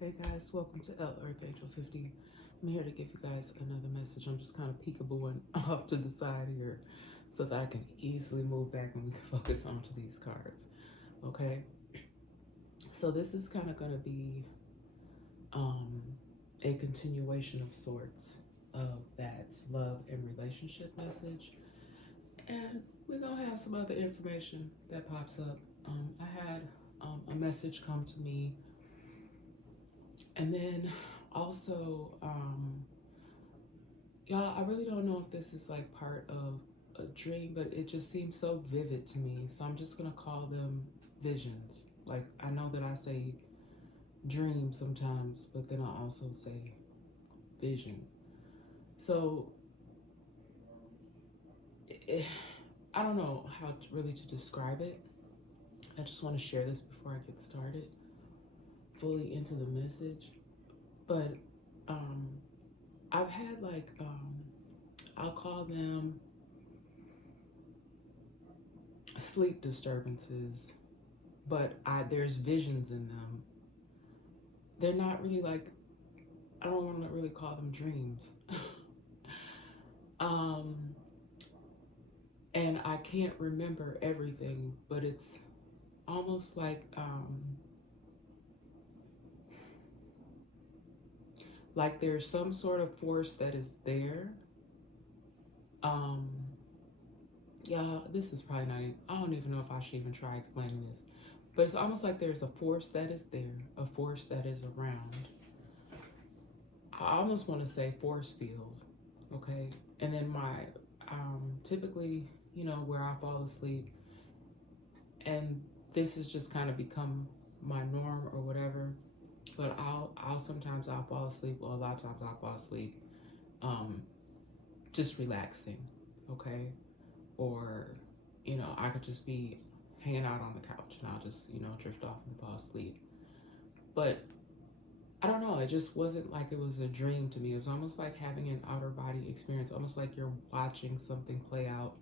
Hey guys, welcome to L Earth Angel 50. I'm here to give you guys another message. I'm just kind of peekabooing off to the side here so that I can easily move back and we can focus onto these cards. Okay, so this is kind of going to be a continuation of sorts of that love and relationship message. And we're going to have some other information that pops up. I had a message come to me, and then also, y'all, I really don't know if this is like part of a dream, but it just seems so vivid to me. So I'm just going to call them visions. Like, I know that I say dream sometimes, but then I also say vision. So I don't know how really to describe it. I just want to share this before I get started fully into the message. But I've had like, I'll call them sleep disturbances, but there's visions in them. They're not really like, I don't want to really call them dreams. And I can't remember everything, but it's almost like there's some sort of force that is there. Yeah, this is probably not even, I don't even know if I should even try explaining this, but it's almost like there's a force that is there, a force that is around. I almost want to say force field, okay? And then typically, you know, where I fall asleep, and this has just kind of become my norm or whatever, but I'll sometimes I'll fall asleep, or a lot of times I'll fall asleep, just relaxing, okay? Or, you know, I could just be hanging out on the couch and I'll just, you know, drift off and fall asleep. But I don't know, it just wasn't like it was a dream to me. It was almost like having an outer body experience, almost like you're watching something play out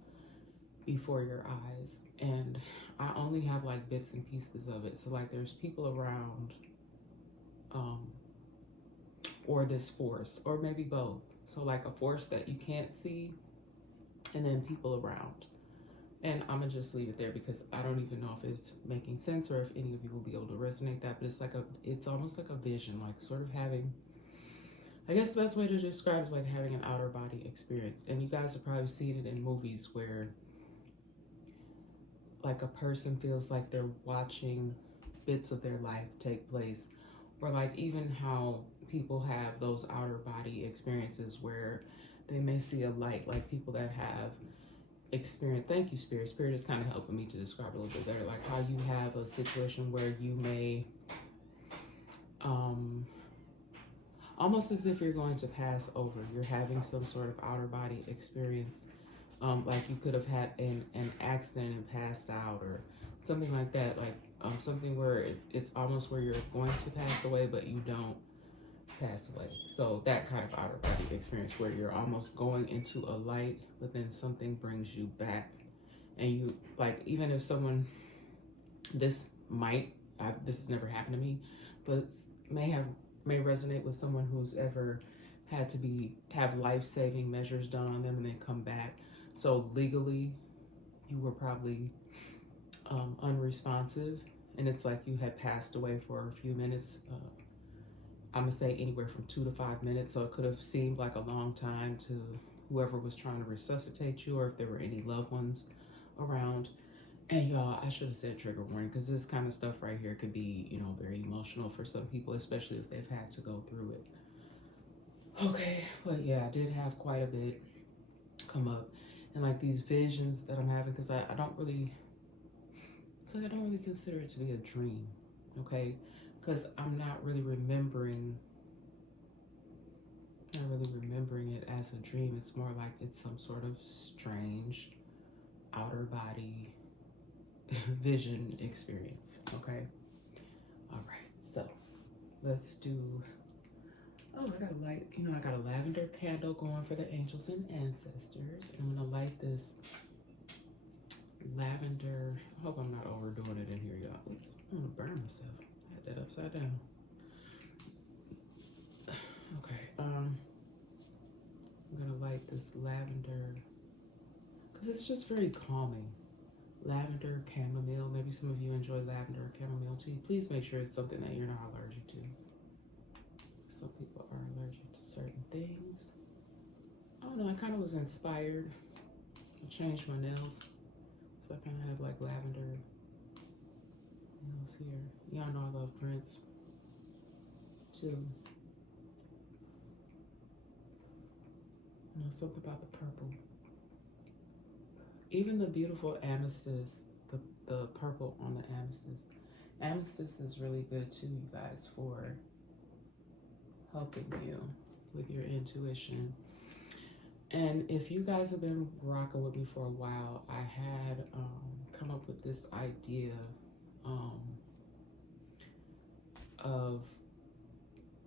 before your eyes. And I only have like bits and pieces of it. So like there's people around, or this force, or maybe both. So like a force that you can't see, and then people around. And I'm gonna just leave it there because I don't even know if it's making sense or if any of you will be able to resonate that. But it's almost like a vision, like sort of having, I guess the best way to describe it is like having an outer body experience. And you guys have probably seen it in movies where like a person feels like they're watching bits of their life take place, or like even how people have those outer body experiences where they may see a light, like people that have experience. Thank you, Spirit. Spirit is kind of helping me to describe it a little bit better, like how you have a situation where you may almost as if you're going to pass over, you're having some sort of outer body experience, like you could have had an accident and passed out or something like that, like something where it's almost where you're going to pass away but you don't pass away. So that kind of outer body experience where you're almost going into a light but then something brings you back, and you like, even if someone, this has never happened to me, but may resonate with someone who's ever had to have life-saving measures done on them and then come back. So legally you were probably unresponsive, and it's like you had passed away for a few minutes. I'm gonna say anywhere from 2 to 5 minutes. So it could have seemed like a long time to whoever was trying to resuscitate you, or if there were any loved ones around. And y'all, I should have said trigger warning, because this kind of stuff right here could be, you know, very emotional for some people, especially if they've had to go through it. Okay, but yeah, I did have quite a bit come up, and like these visions that I'm having, because I don't really, it's like I don't really consider it to be a dream, okay? Because I'm not really remembering it as a dream. It's more like it's some sort of strange outer body vision experience, okay? All right, so let's do, oh, I got a light, you know, I got a lavender candle going for the angels and ancestors. I'm gonna light this lavender, I hope I'm not overdoing it in here, y'all. Oops, I'm gonna burn myself. I had that upside down. Okay, I'm gonna light this lavender because it's just very calming. Lavender, chamomile. Maybe some of you enjoy lavender or chamomile tea. Please make sure it's something that you're not allergic to. Some people are allergic to certain things. I don't know, I kind of was inspired. I changed my nails. So I kind of have like lavender nails here. Y'all know I love Prince too. You know, something about the purple. Even the beautiful amethyst, the purple on the amethyst. Amethyst is really good too, you guys, for helping you with your intuition. And if you guys have been rocking with me for a while, I had come up with this idea of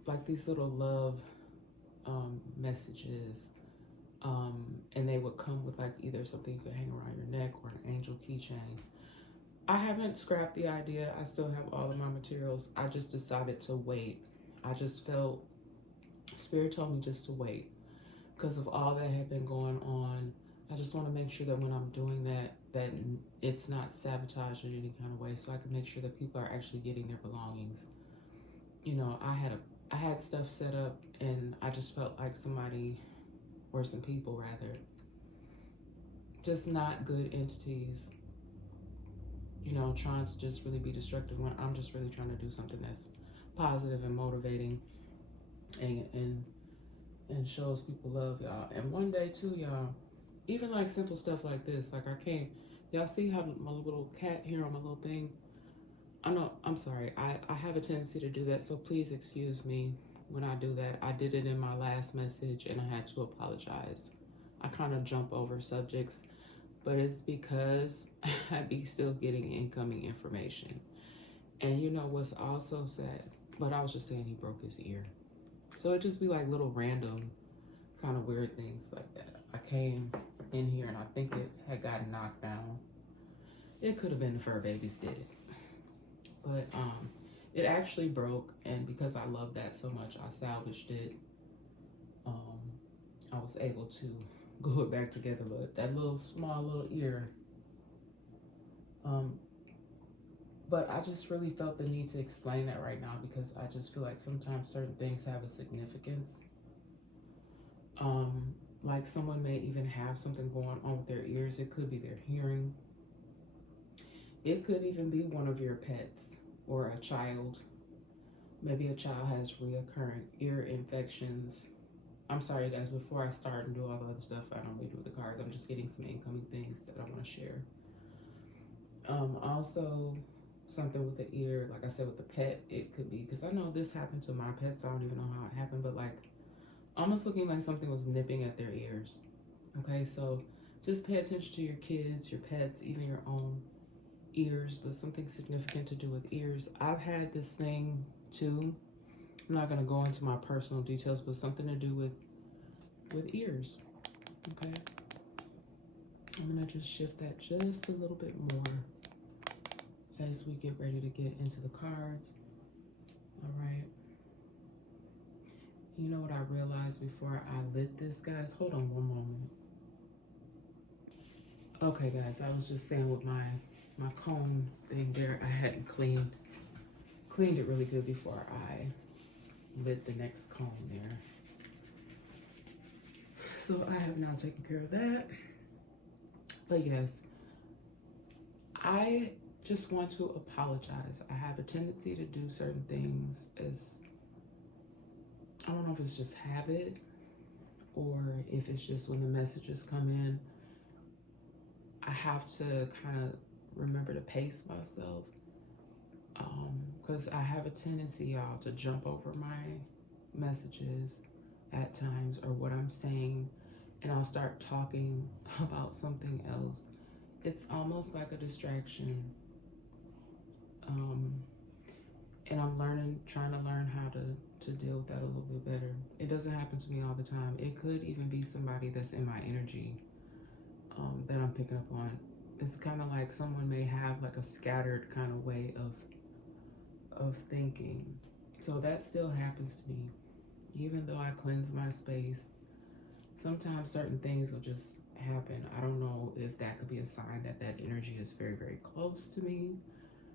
like these little love messages. And they would come with like either something you could hang around your neck or an angel keychain. I haven't scrapped the idea. I still have all of my materials. I just decided to wait. I just felt, Spirit told me just to wait because of all that had been going on. I just want to make sure that when I'm doing that it's not sabotaged in any kind of way, so I can make sure that people are actually getting their belongings. You know, I had stuff set up and I just felt like somebody, or some people rather, just not good entities, you know, trying to just really be destructive when I'm just really trying to do something that's positive and motivating and shows people love, y'all. And one day too, y'all, even like simple stuff like this, like y'all see how my little cat here on my little thing? I'm sorry, I have a tendency to do that, so please excuse me when I do that. I did it in my last message and I had to apologize. I kind of jump over subjects, but it's because I be still getting incoming information. And you know what's also sad? But I was just saying he broke his ear. So it just be like little random kind of weird things like that. I came in here and I think it had gotten knocked down. It could have been the fur babies did it. But it actually broke, and because I love that so much, I salvaged it. I was able to glue it back together, but that little small little ear. But I just really felt the need to explain that right now because I just feel like sometimes certain things have a significance. Like someone may even have something going on with their ears. It could be their hearing. It could even be one of your pets or a child. Maybe a child has reoccurring ear infections. I'm sorry, guys, before I start and do all the other stuff I normally do with the cards, I'm just getting some incoming things that I want to share. Also, something with the ear, like I said, with the pet, it could be, because I know this happened to my pets. I don't even know how it happened, but like almost looking like something was nipping at their ears. Okay, so just pay attention to your kids, your pets, even your own ears, but something significant to do with ears. I've had this thing too. I'm not going to go into my personal details, but something to do with ears. Okay, I'm going to just shift that just a little bit more as we get ready to get into the cards. All right. You know what I realized before I lit this, guys? Hold on one moment. Okay, guys, I was just saying with my comb thing there, I hadn't cleaned it really good before I lit the next comb there. So I have now taken care of that. But yes, I just want to apologize. I have a tendency to do certain things as, I don't know if it's just habit or if it's just when the messages come in, I have to kind of remember to pace myself. Because I have a tendency, y'all, to jump over my messages at times or what I'm saying, and I'll start talking about something else. It's almost like a distraction. And I'm trying to learn how to deal with that a little bit better. It doesn't happen to me all the time. It could even be somebody that's in my energy that I'm picking up on. It's kind of like someone may have like a scattered kind of way of thinking. So that still happens to me. Even though I cleanse my space, sometimes certain things will just happen. I don't know if that could be a sign that that energy is very, very close to me,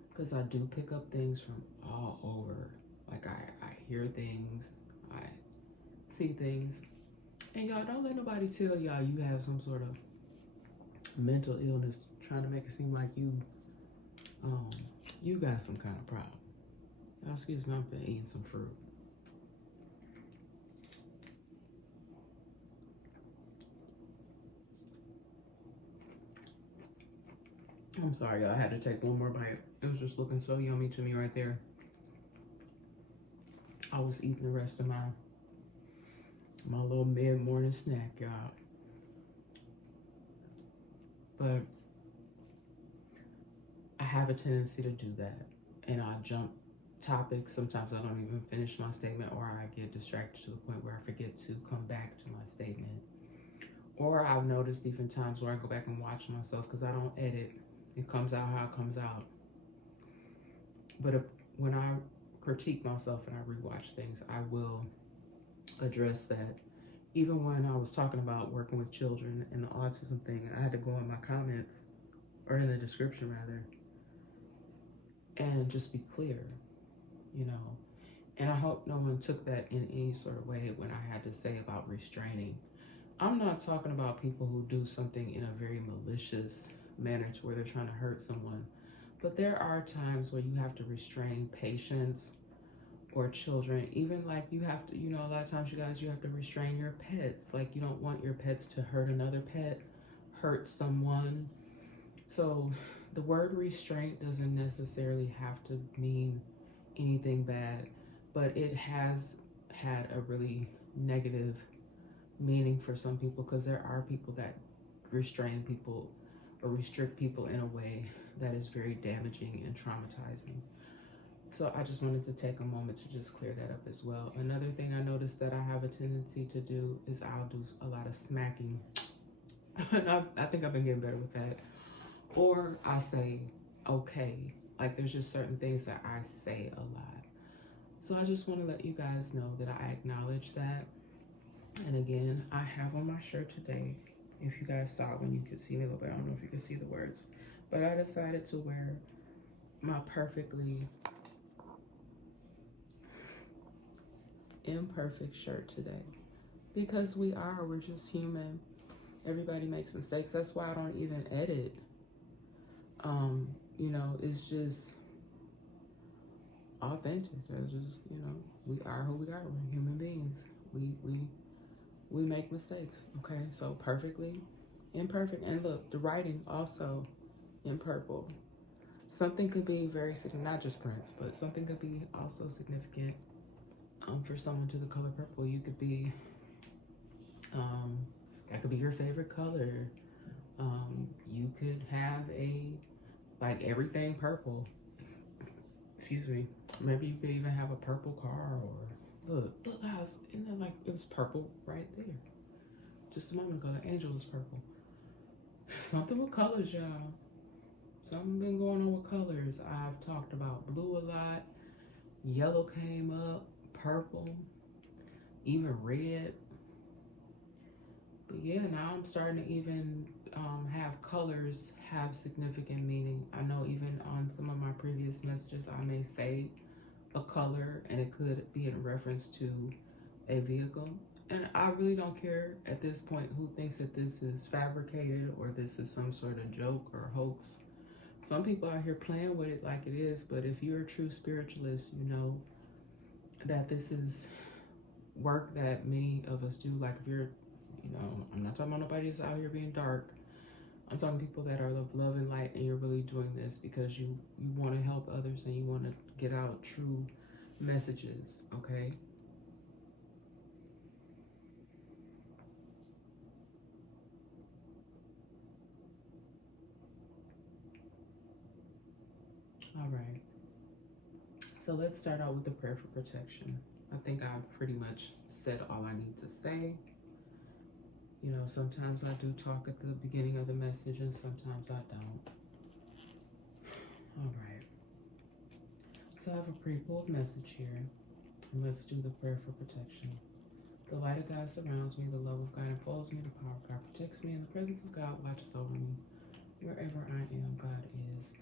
because I do pick up things from all over. Like I hear things, I see things. And y'all, don't let nobody tell y'all you have some sort of mental illness trying to make it seem like you got some kind of problem. Excuse me, I've been eating some fruit. I'm sorry, y'all. I had to take one more bite. It was just looking so yummy to me right there. I was eating the rest of my little mid-morning snack, y'all. But I have a tendency to do that, and I jump topics. Sometimes I don't even finish my statement, or I get distracted to the point where I forget to come back to my statement. Or I've noticed even times where I go back and watch myself, because I don't edit. It comes out how it comes out. But when I critique myself and I rewatch things, I will address that. Even when I was talking about working with children and the autism thing, I had to go in my comments, or in the description rather, and just be clear, you know. And I hope no one took that in any sort of way when I had to say about restraining. I'm not talking about people who do something in a very malicious manner to where they're trying to hurt someone. But there are times where you have to restrain patients or children. Even like you have to, a lot of times you guys, you have to restrain your pets. Like you don't want your pets to hurt another pet, hurt someone. So the word restraint doesn't necessarily have to mean anything bad, but it has had a really negative meaning for some people, because there are people that restrain people or restrict people in a way that is very damaging and traumatizing. So I just wanted to take a moment to just clear that up as well. Another thing I noticed that I have a tendency to do is I'll do a lot of smacking. And I think I've been getting better with that. Or I say, okay. Like there's just certain things that I say a lot. So I just want to let you guys know that I acknowledge that. And again, I have on my shirt today, if you guys saw it when you could see me a little bit, I don't know if you could see the words, but I decided to wear my perfectly imperfect shirt today, because we're just human. Everybody makes mistakes. That's why I don't even edit. It's just authentic. It's just, we are who we are. We're human beings. We make mistakes, okay? So perfectly imperfect. And look, the writing also in purple. Something could be very significant, not just Prince, but something could be also significant for someone to the color purple. You could be, that could be your favorite color. You could have everything purple. Excuse me. Maybe you could even have a purple car, or look guys, isn't that like it was purple right there? Just a moment ago, the angel was purple. Something with colors, y'all. Something been going on with colors. I've talked about blue a lot. Yellow came up, purple, even red. But yeah, now I'm starting to even have colors have significant meaning. I know even on some of my previous messages, I may say a color and it could be in reference to a vehicle. And I really don't care at this point who thinks that this is fabricated or this is some sort of joke or hoax. Some people out here playing with it like it is, but if you're a true spiritualist, you know that this is work that many of us do. Like if you're, I'm not talking about nobody that's out here being dark. I'm talking people that are of love and light, and you're really doing this because you want to help others and you want to get out true messages, okay? All right. So let's start out with the prayer for protection. I think I've pretty much said all I need to say. Sometimes I do talk at the beginning of the message and sometimes I don't. All right. So I have a pre-pulled message here. And let's do the prayer for protection. The light of God surrounds me. The love of God enfolds me. The power of God protects me. And the presence of God watches over me. Wherever I am, God is.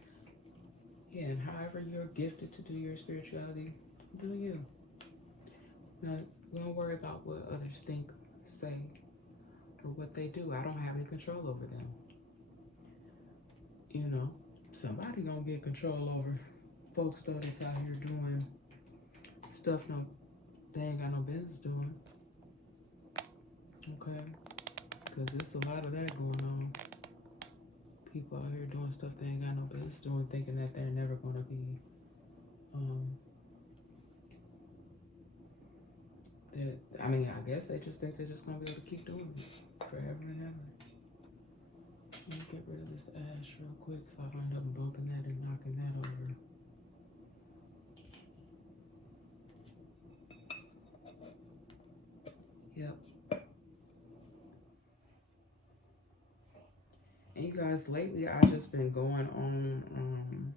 Yeah, and however you're gifted to do your spirituality, do you. Now, don't worry about what others think, say, or what they do. I don't have any control over them. You know, somebody gonna get control over folks though that's out here doing stuff they ain't got no business doing. Okay, because there's a lot of that going on. People out here doing stuff they ain't got no business doing, thinking that they're never gonna be I guess they just think they're just gonna be able to keep doing it forever and ever. Let me get rid of this ash real quick so I don't end up bumping that and knocking that over. Yep. And you guys, lately I just been going on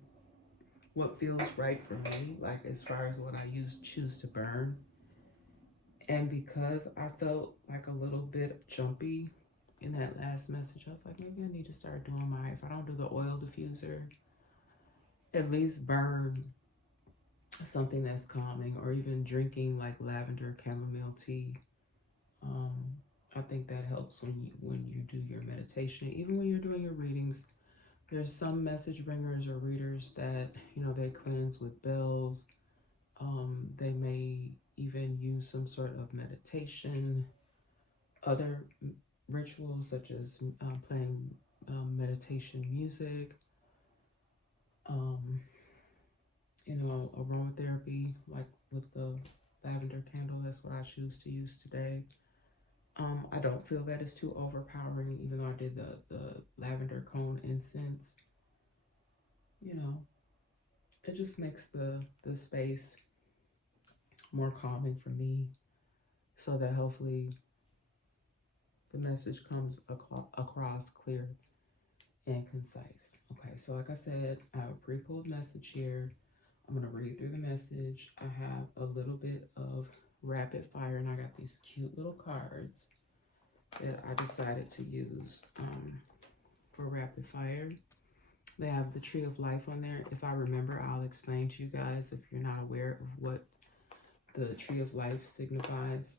what feels right for me, like as far as what I choose to burn. And because I felt like a little bit jumpy in that last message, I was like, maybe I need to start doing if I don't do the oil diffuser, at least burn something that's calming, or even drinking like lavender chamomile tea. I think that helps when you do your meditation, even when you're doing your readings. There's some message bringers or readers that, they cleanse with bells. They may even use some sort of meditation, other rituals such as playing meditation music, aromatherapy, like with the lavender candle. That's what I choose to use today. I don't feel that it's too overpowering, even though I did the lavender cone incense. It just makes the space more calming for me, so that hopefully the message comes across clear and concise. Okay, so like I said, I have a pre-pulled message here. I'm going to read through the message. I have a little bit of rapid fire, and I got these cute little cards that I decided to use for rapid fire. They have the Tree of Life on there. If I remember, I'll explain to you guys if you're not aware of what the Tree of Life symbolizes.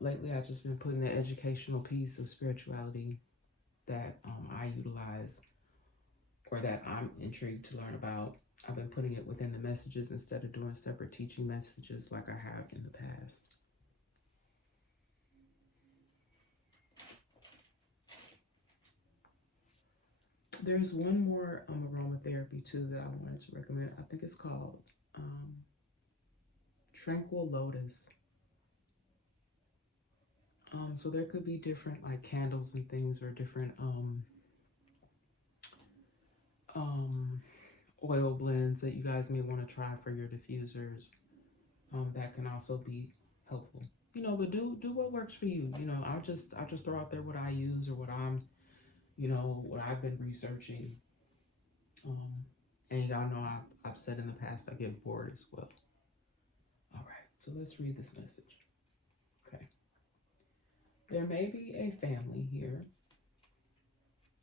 Lately, I've just been putting the educational piece of spirituality that I utilize, or that I'm intrigued to learn about. I've been putting it within the messages instead of doing separate teaching messages like I have in the past. There's one more aromatherapy too that I wanted to recommend. I think it's called Tranquil Lotus. So there could be different like candles and things, or different oil blends that you guys may want to try for your diffusers. That can also be helpful. But do what works for you. I'll just throw out there what I use, or what I'm, what I've been researching. And y'all know I've said in the past I get bored as well. All right, so let's read this message. Okay. There may be a family here.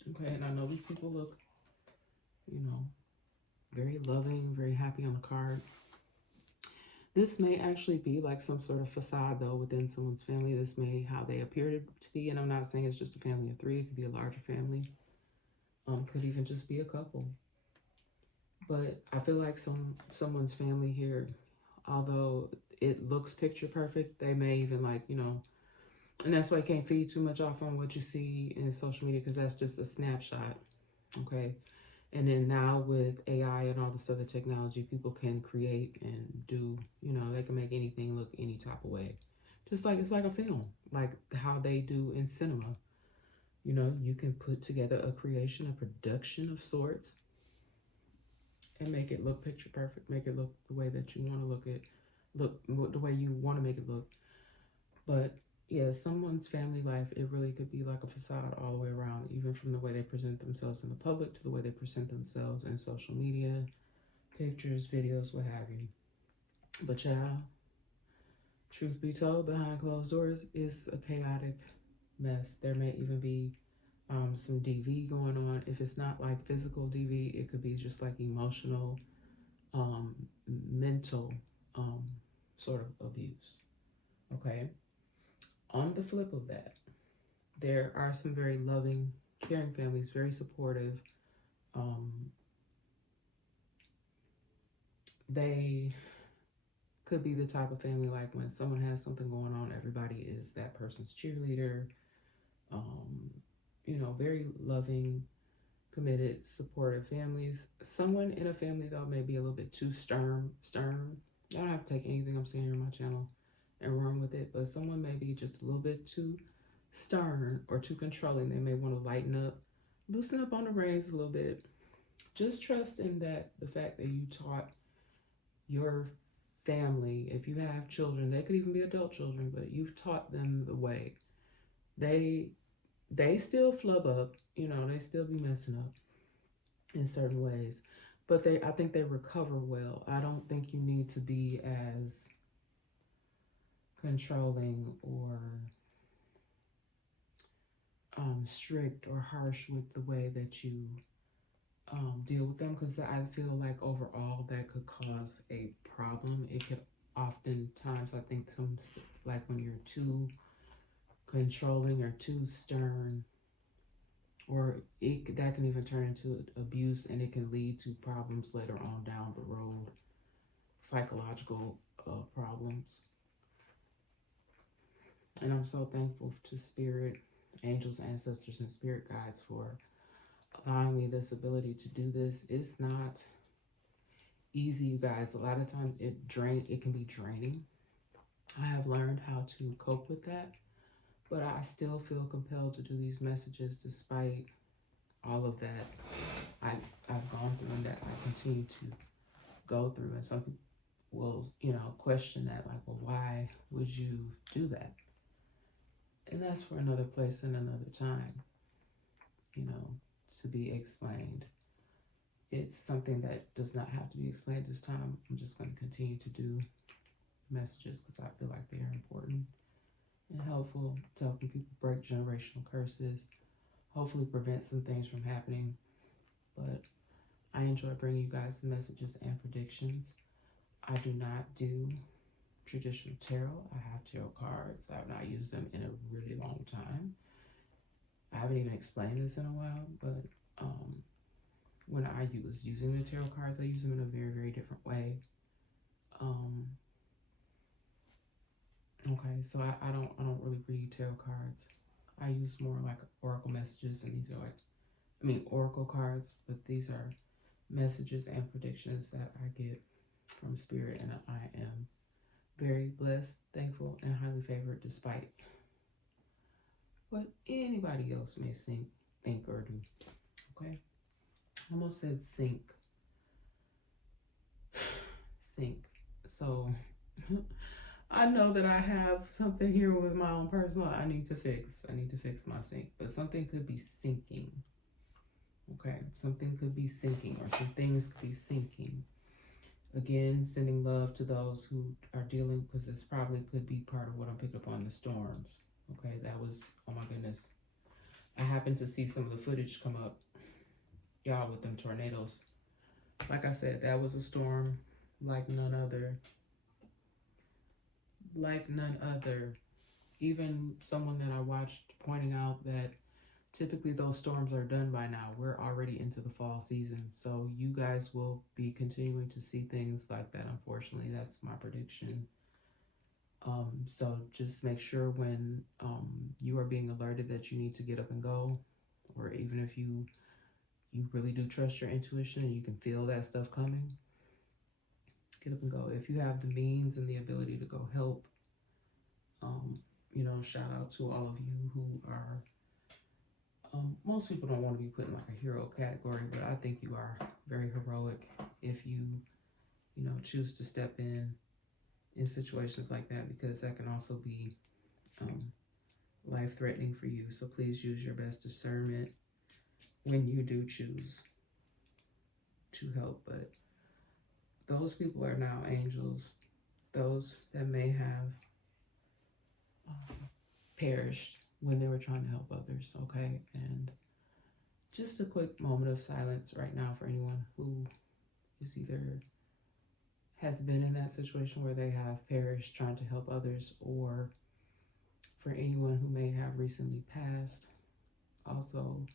Okay, and I know these people look, very loving, very happy on the card. This may actually be like some sort of facade though within someone's family. This may how they appear to be, and I'm not saying it's just a family of 3. It could be a larger family. Could even just be a couple. But I feel like someone's family here, although it looks picture perfect, they may even and that's why I can't feed too much off on what you see in social media, because that's just a snapshot, okay? And then now with AI and all this other technology, people can create and do, they can make anything look any type of way. Just like it's like a film, like how they do in cinema. You can put together a creation, a production of sorts, and make it look picture perfect, make it look the way that you want to look the way you want to make it look. But yeah, someone's family life, it really could be like a facade all the way around, even from the way they present themselves in the public to the way they present themselves in social media, pictures, videos, what have you. But yeah, Truth be told, behind closed doors is a chaotic mess. There may even be some DV going on. If it's not like physical DV, it could be just like emotional, mental sort of abuse. Okay. On the flip of that, there are some very loving, caring families, very supportive. They could be the type of family like when someone has something going on, everybody is that person's cheerleader. Very loving, committed, supportive families. Someone in a family though may be a little bit too stern. I don't have to take anything I'm saying on my channel and run with it, but someone may be just a little bit too stern or too controlling. They may want to lighten up, loosen up on the reins a little bit. Just trust in that the fact that you taught your family, if you have children, they could even be adult children, but you've taught them the way. They still flub up, they still be messing up in certain ways, but I think they recover well. I don't think you need to be as controlling or strict or harsh with the way that you deal with them, because I feel like overall that could cause a problem. It could oftentimes, I think, like when you're too controlling or too stern, or that can even turn into abuse, and it can lead to problems later on down the road, psychological problems. And I'm so thankful to Spirit, angels, ancestors, and spirit guides for allowing me this ability to do this. It's not easy, you guys. A lot of times it can be draining. I have learned how to cope with that, but I still feel compelled to do these messages despite all of that I've gone through and that I continue to go through. And some people will, question that, like, well, why would you do that? And that's for another place and another time, to be explained. It's something that does not have to be explained this time. I'm just going to continue to do messages because I feel like they are important and helpful to helping people break generational curses, hopefully prevent some things from happening. But I enjoy bringing you guys the messages and predictions. I do not do traditional tarot. I have tarot cards. I have not used them in a really long time. I haven't even explained this in a while, but when I was using the tarot cards, I use them in a very, very different way. Okay, so I don't really read tarot cards. I use more like oracle messages, and these are oracle cards, but these are messages and predictions that I get from Spirit, and I am very blessed, thankful, and highly favored despite what anybody else may think or do. Okay, I almost said sink. So I know that I have something here with my own personal I need to fix. I need to fix my sink, but something could be sinking. Okay, something could be sinking, or some things could be sinking. Again, sending love to those who are dealing, because this probably could be part of what I'm picking up on, the storms. Okay, that was, oh my goodness. I happened to see some of the footage come up, y'all, with them tornadoes. Like I said, that was a storm like none other. Like none other. Even someone that I watched pointing out that typically those storms are done by now. We're already into the fall season. So you guys will be continuing to see things like that, unfortunately. That's my prediction. So just make sure when you are being alerted that you need to get up and go, or even if you really do trust your intuition and you can feel that stuff coming, get up and go. If you have the means and the ability to go help, shout out to all of you who are, most people don't want to be put in like a hero category, but I think you are very heroic if you choose to step in situations like that, because that can also be life-threatening for you. So please use your best discernment when you do choose to help. But those people are now angels. Those that may have perished when they were trying to help others, okay? And just a quick moment of silence right now for anyone who is either has been in that situation where they have perished trying to help others, or for anyone who may have recently passed. Also,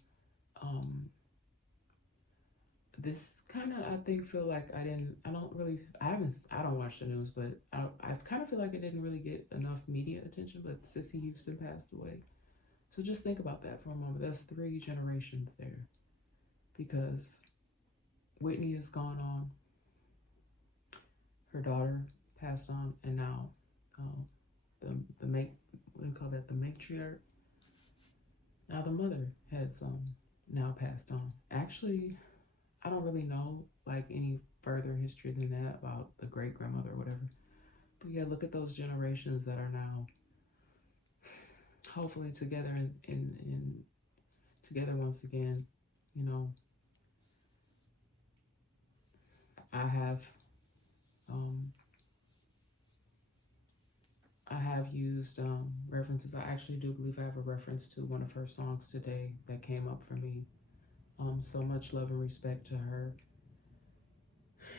this kind of, I think, feel like I don't watch the news, but I kind of feel like it didn't really get enough media attention, but Cissy Houston passed away. So just think about that for a moment. That's 3 generations there, because Whitney has gone on, her daughter passed on, and now the matriarch. Now the mother has now passed on. Actually, I don't really know like any further history than that about the great grandmother or whatever. But yeah, look at those generations that are now hopefully together in together once again. You know, I have used references. I actually do believe I have a reference to one of her songs today that came up for me. So much love and respect to her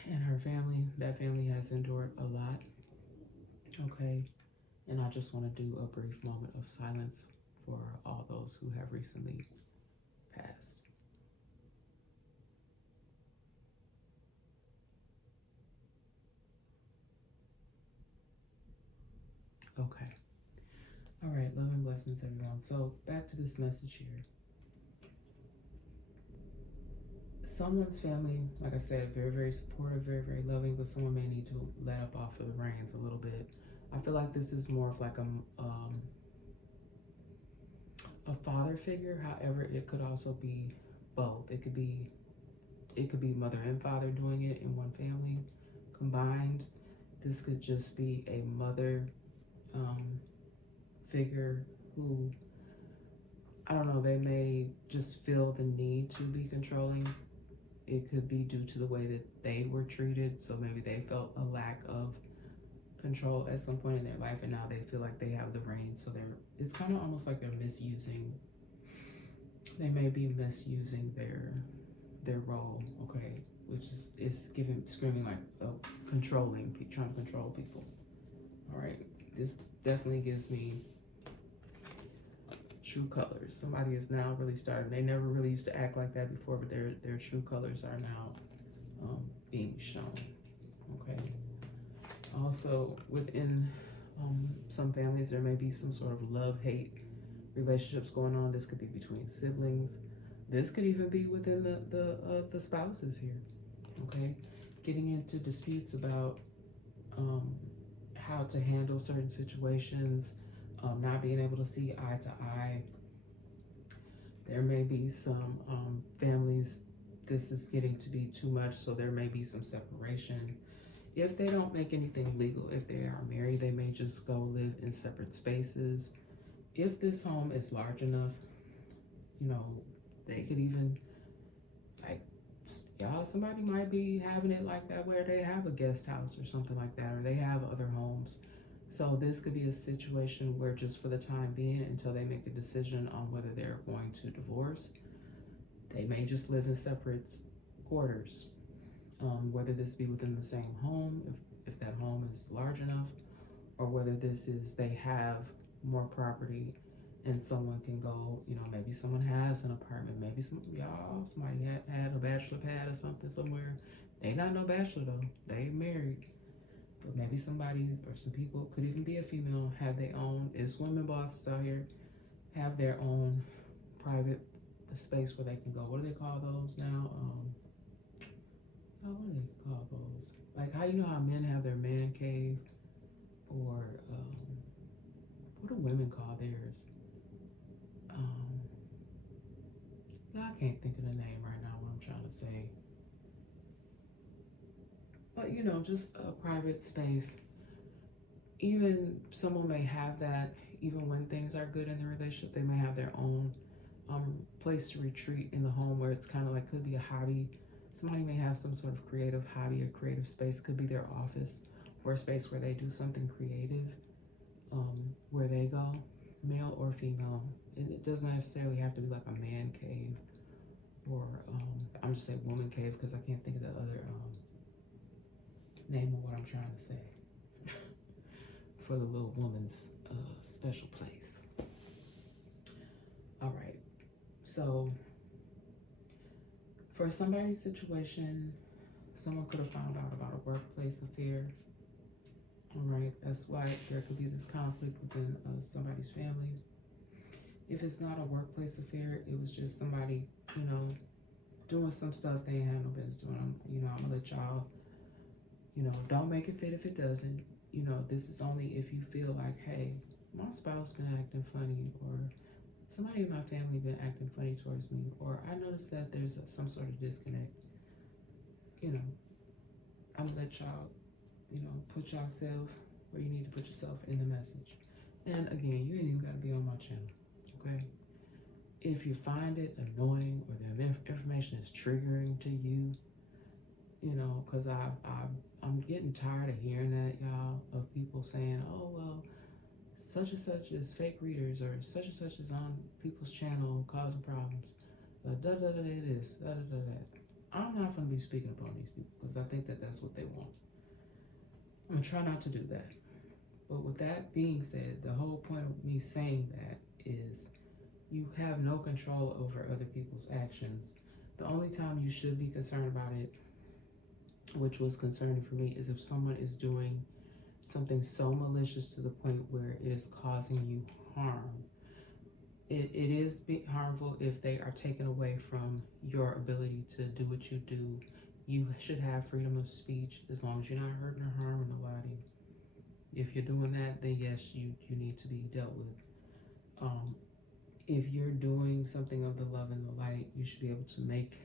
and her family. That family has endured a lot. Okay. And I just want to do a brief moment of silence for all those who have recently passed. Okay. All right. Love and blessings, everyone. So back to this message here. Someone's family, like I said, very, very supportive, very, very loving, but someone may need to let up off of the reins a little bit. I feel like this is more of like a father figure. However, it could also be both. It could be mother and father doing it in one family combined. This could just be a mother figure who, I don't know, they may just feel the need to be controlling. It could be due to the way that they were treated. So maybe they felt a lack of control at some point in their life, and now they feel like they have the reins. So it's kind of almost like they may be misusing their role, okay, which is screaming like controlling, trying to control people. All right, this definitely gives me true colors. Somebody is now really starting. They never really used to act like that before, but their true colors are now being shown. Okay. Also, within some families, there may be some sort of love-hate relationships going on. This could be between siblings. This could even be within the spouses here. Okay, getting into disputes about how to handle certain situations. Not being able to see eye to eye. There may be some families, this is getting to be too much, so there may be some separation. If they don't make anything legal, if they are married, they may just go live in separate spaces. If this home is large enough, you know, they could even, like, somebody might be having it like that where they have a guest house or something like that, or they have other homes. So this could be a situation where just for the time being, until they make a decision on whether they're going to divorce, they may just live in separate quarters. Whether this be within the same home, if that home is large enough, or whether this is they have more property and someone can go, you know, maybe someone has an apartment, maybe somebody had a bachelor pad or something somewhere. They not no bachelor though, they married. But maybe somebody or some people, could even be a female, have their own, it's women bosses out here, have their own private space where they can go. What do they call those now? What do they call those? Like how, you know how men have their man cave, or what do women call theirs? I can't think of the name right now, what I'm trying to say. But you know, just a private space. Even someone may have that, even when things are good in the relationship, they may have their own place to retreat in the home, where it's kind of like, could be a hobby. Somebody may have some sort of creative hobby or creative space. Could be their office or a space where they do something creative. where they go, male or female. It doesn't necessarily have to be like a man cave or I'm just saying woman cave because I can't think of the other name of what I'm trying to say for the little woman's special place. All right, so for somebody's situation, someone could have found out about a workplace affair. All right, that's why there could be this conflict within somebody's family. If it's not a workplace affair, it was just somebody, you know, doing some stuff they ain't had no business doing. You know, I'm gonna let y'all, you know, don't make it fit if it doesn't. You know, this is only if you feel like, hey, my spouse been acting funny, or somebody in my family been acting funny towards me, or I noticed that there's some sort of disconnect. You know, I'm gonna let y'all, you know, put yourself where you need to put yourself in the message. And again, you ain't even gotta be on my channel, okay? If you find it annoying or the information is triggering to you, you know, because I'm getting tired of hearing that, y'all, of people saying, oh, well, such and such is fake readers, or such and such is on people's channel causing problems. Da da da da this, da da da that. I'm not going to be speaking upon these people because I think that that's what they want. I'm going to try not to do that. But with that being said, the whole point of me saying that is you have no control over other people's actions. The only time you should be concerned about it, which was concerning for me, is if someone is doing something so malicious to the point where it is causing you harm. It is harmful if they are taken away from your ability to do what you do. You should have freedom of speech as long as you're not hurting or harming nobody. If you're doing that, then yes, you need to be dealt with. If you're doing something of the love and the light, you should be able to make,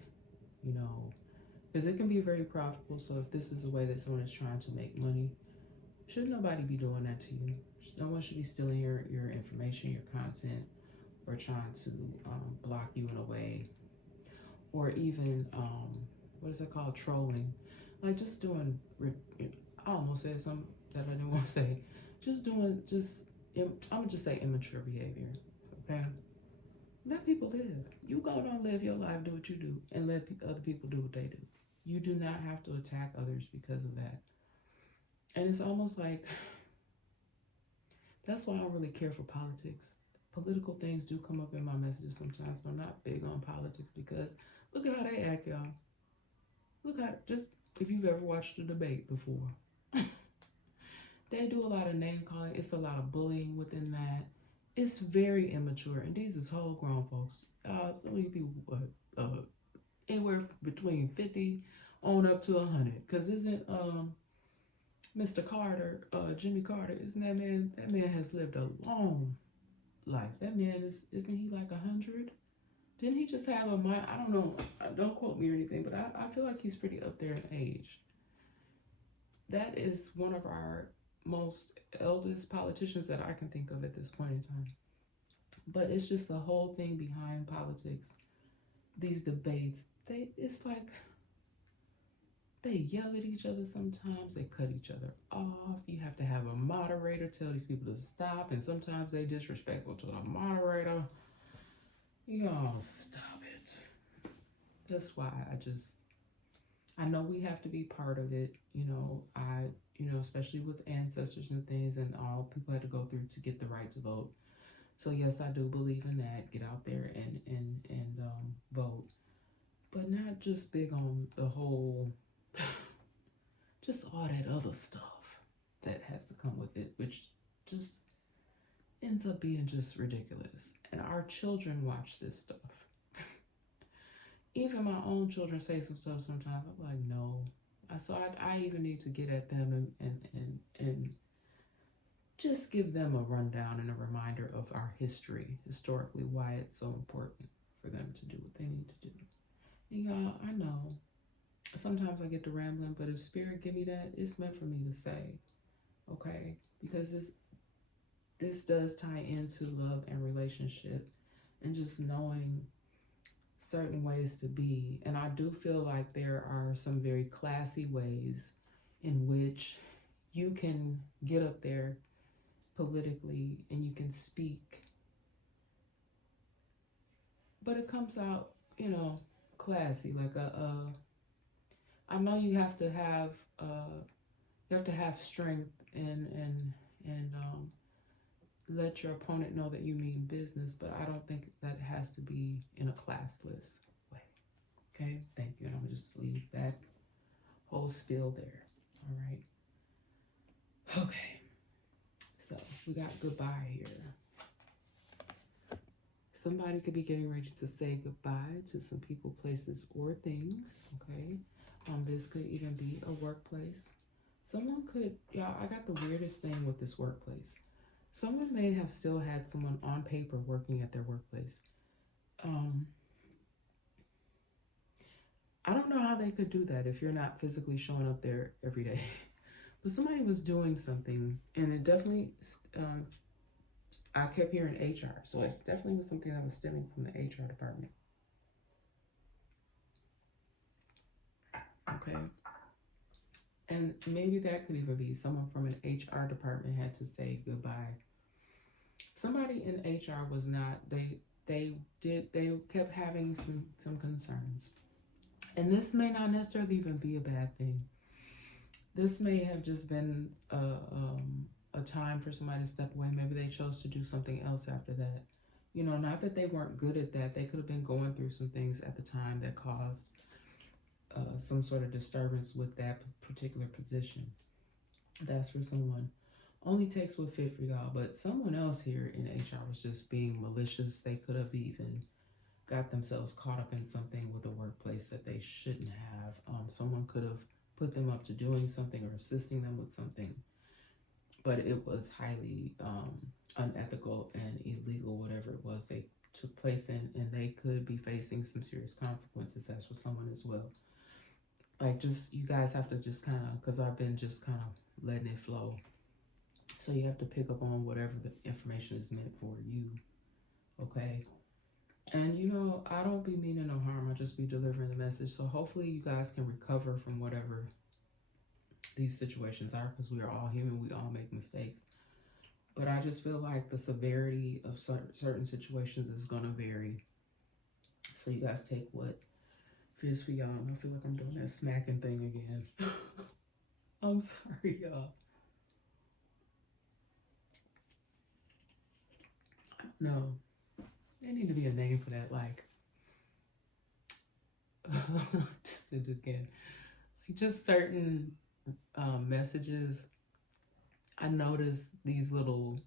you know, because it can be very profitable. So if this is a way that someone is trying to make money, should nobody be doing that to you? No one should be stealing your information, your content, or trying to block you in a way, or even what is it called, trolling, like just doing, I almost said something that I didn't want to say, I'm gonna just say immature behavior. Okay, let people live. You go on, live your life, do what you do, and let other people do what they do. You do not have to attack others because of that. And it's almost like, that's why I don't really care for politics. Political things do come up in my messages sometimes, but I'm not big on politics because look at how they act, y'all. Look how, just if you've ever watched a debate before, they do a lot of name calling. It's a lot of bullying within that. It's very immature, and these is whole grown folks. Some of you people, anywhere between 50 on up to 100. Because isn't Mr. Carter, Jimmy Carter, isn't that man? That man has lived a long life. That man isn't he like 100? Didn't he just have I don't know, don't quote me or anything, but I feel like he's pretty up there in age. That is one of our most eldest politicians that I can think of at this point in time. But it's just the whole thing behind politics. These debates, it's like they yell at each other sometimes, they cut each other off. You have to have a moderator tell these people to stop, and sometimes they disrespectful to the moderator. Y'all stop it. That's why I know we have to be part of it, you know, especially with ancestors and things, and all people had to go through to get the right to vote. So yes, I do believe in that. Get out there and vote, but not just big on the whole, just all that other stuff that has to come with it, which just ends up being just ridiculous. And our children watch this stuff. Even my own children say some stuff sometimes. I'm like, no. So I even need to get at them and just give them a rundown and a reminder of our history, historically, why it's so important for them to do what they need to do. And y'all, I know sometimes I get to rambling, but if Spirit give me that, it's meant for me to say, okay? Because this does tie into love and relationship and just knowing certain ways to be. And I do feel like there are some very classy ways in which you can get up there politically and you can speak, but it comes out, classy. Like I know you have to have strength and let your opponent know that you mean business, but I don't think that has to be in a classless way. Okay, thank you. And I'm gonna just leave that whole spiel there. All right. Okay. So we got goodbye here. Somebody could be getting ready to say goodbye to some people, places, or things. Okay. This could even be a workplace. Someone could, y'all, I got the weirdest thing with this workplace. Someone may have still had someone on paper working at their workplace. I don't know how they could do that if you're not physically showing up there every day. But somebody was doing something, and it definitely, I kept hearing HR, so it definitely was something that was stemming from the HR department. Okay. And maybe that could even be someone from an HR department had to say goodbye. Somebody in HR was not, they kept having some concerns. And this may not necessarily even be a bad thing. This may have just been a time for somebody to step away. Maybe they chose to do something else after that. Not that they weren't good at that. They could have been going through some things at the time that caused some sort of disturbance with that particular position. That's for someone. Only takes what fit for y'all. But someone else here in HR was just being malicious. They could have even got themselves caught up in something with the workplace that they shouldn't have. Someone could have put them up to doing something or assisting them with something, but it was highly unethical and illegal, whatever it was they took place in, and they could be facing some serious consequences. That's for someone as well. Like, just, you guys have to just kind of, because I've been just kind of letting it flow. So you have to pick up on whatever the information is meant for you, okay? And, I don't be meaning no harm. I just be delivering the message. So hopefully you guys can recover from whatever these situations are, because we are all human. We all make mistakes. But I just feel like the severity of certain situations is going to vary. So you guys take what fits for y'all. I feel like I'm doing that smacking thing again. I'm sorry, y'all. No. There need to be a name for that, like, just did it again. Like, just certain messages. I notice these little,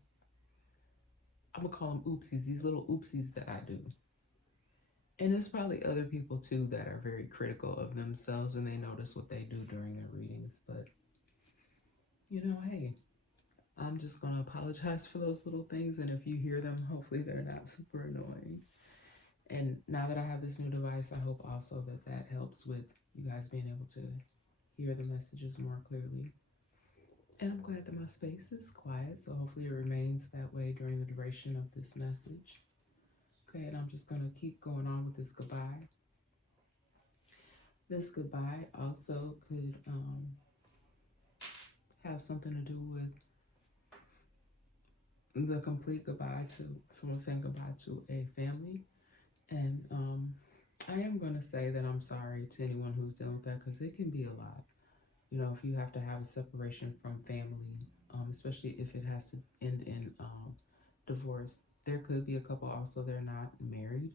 I'm gonna call them oopsies, these little oopsies that I do. And there's probably other people too that are very critical of themselves and they notice what they do during their readings. But, hey, I'm just going to apologize for those little things. And if you hear them, hopefully they're not super annoying. And now that I have this new device, I hope also that helps with you guys being able to hear the messages more clearly. And I'm glad that my space is quiet, so hopefully it remains that way during the duration of this message. Okay, and I'm just going to keep going on with this goodbye. This goodbye also could have something to do with the complete goodbye to someone saying goodbye to a family. And I am going to say that I'm sorry to anyone who's dealing with that, because it can be a lot. If you have to have a separation from family, especially if it has to end in divorce. There could be a couple also, they're not married,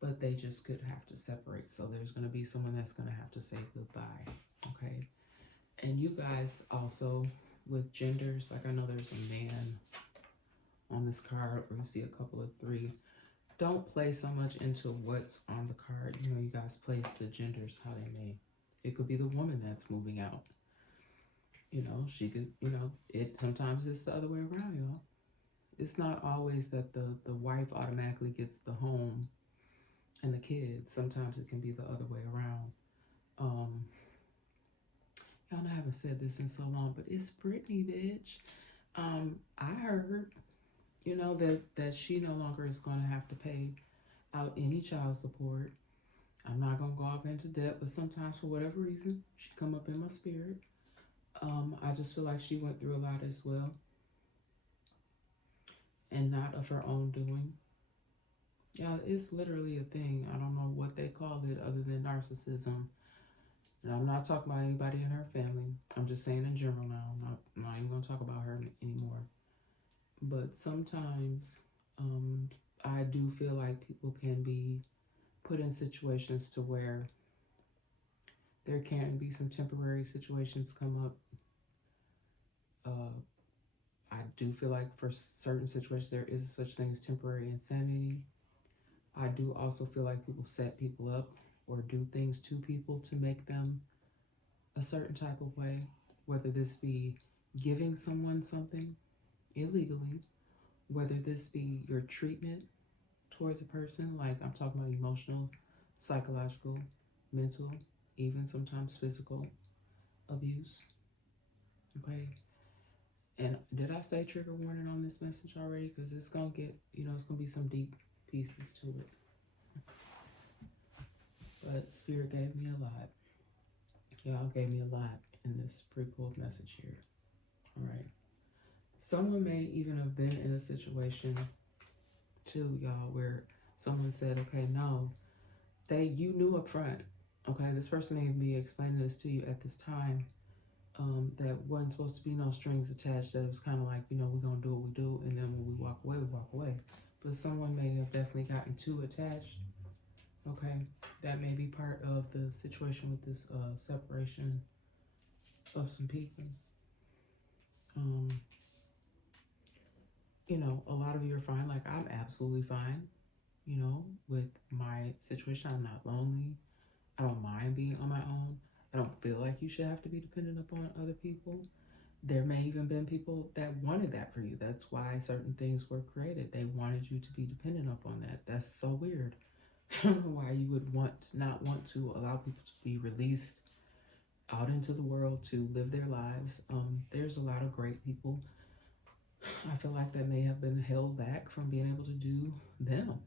but they just could have to separate. So there's going to be someone that's going to have to say goodbye, okay? And you guys also, with genders, like I know there's a man on this card, or you see a couple of 3. Don't play so much into what's on the card. You guys place the genders how they may. It could be the woman that's moving out. She could, it sometimes it's the other way around, y'all. It's not always that the wife automatically gets the home and the kids. Sometimes it can be the other way around. Y'all know I haven't said this in so long, but it's Brittany, bitch. I heard, that she no longer is going to have to pay out any child support. I'm not going to go off into debt, but sometimes for whatever reason, she come up in my spirit. I just feel like she went through a lot as well. and not of her own doing. Yeah, it's literally a thing. I don't know what they call it other than narcissism. And I'm not talking about anybody in her family. I'm just saying in general now. I'm not even going to talk about her anymore. But sometimes I do feel like people can be put in situations to where there can be some temporary situations come up. I do feel like for certain situations there is such thing as temporary insanity. I do also feel like people set people up or do things to people to make them a certain type of way, whether this be giving someone something illegally, whether this be your treatment towards a person, like I'm talking about emotional, psychological, mental, even sometimes physical abuse. Okay. And did I say trigger warning on this message already? Because it's going to get, it's going to be some deep pieces to it. But Spirit gave me a lot. Y'all gave me a lot in this pre-pulled message here. All right. Someone may even have been in a situation too, y'all, where someone said, okay, no, you knew up front, okay, this person may be explaining this to you at this time, that wasn't supposed to be no strings attached, that it was kind of like, we're going to do what we do, and then when we walk away, we walk away. But someone may have definitely gotten too attached, okay? That may be part of the situation with this separation of some people. A lot of you are fine. Like, I'm absolutely fine, with my situation. I'm not lonely. I don't mind being on my own. I don't feel like you should have to be dependent upon other people. There may even been people that wanted that for you. That's why certain things were created. They wanted you to be dependent upon that. That's so weird. I don't know why you would not want to allow people to be released out into the world to live their lives. There's a lot of great people, I feel like, that may have been held back from being able to do them.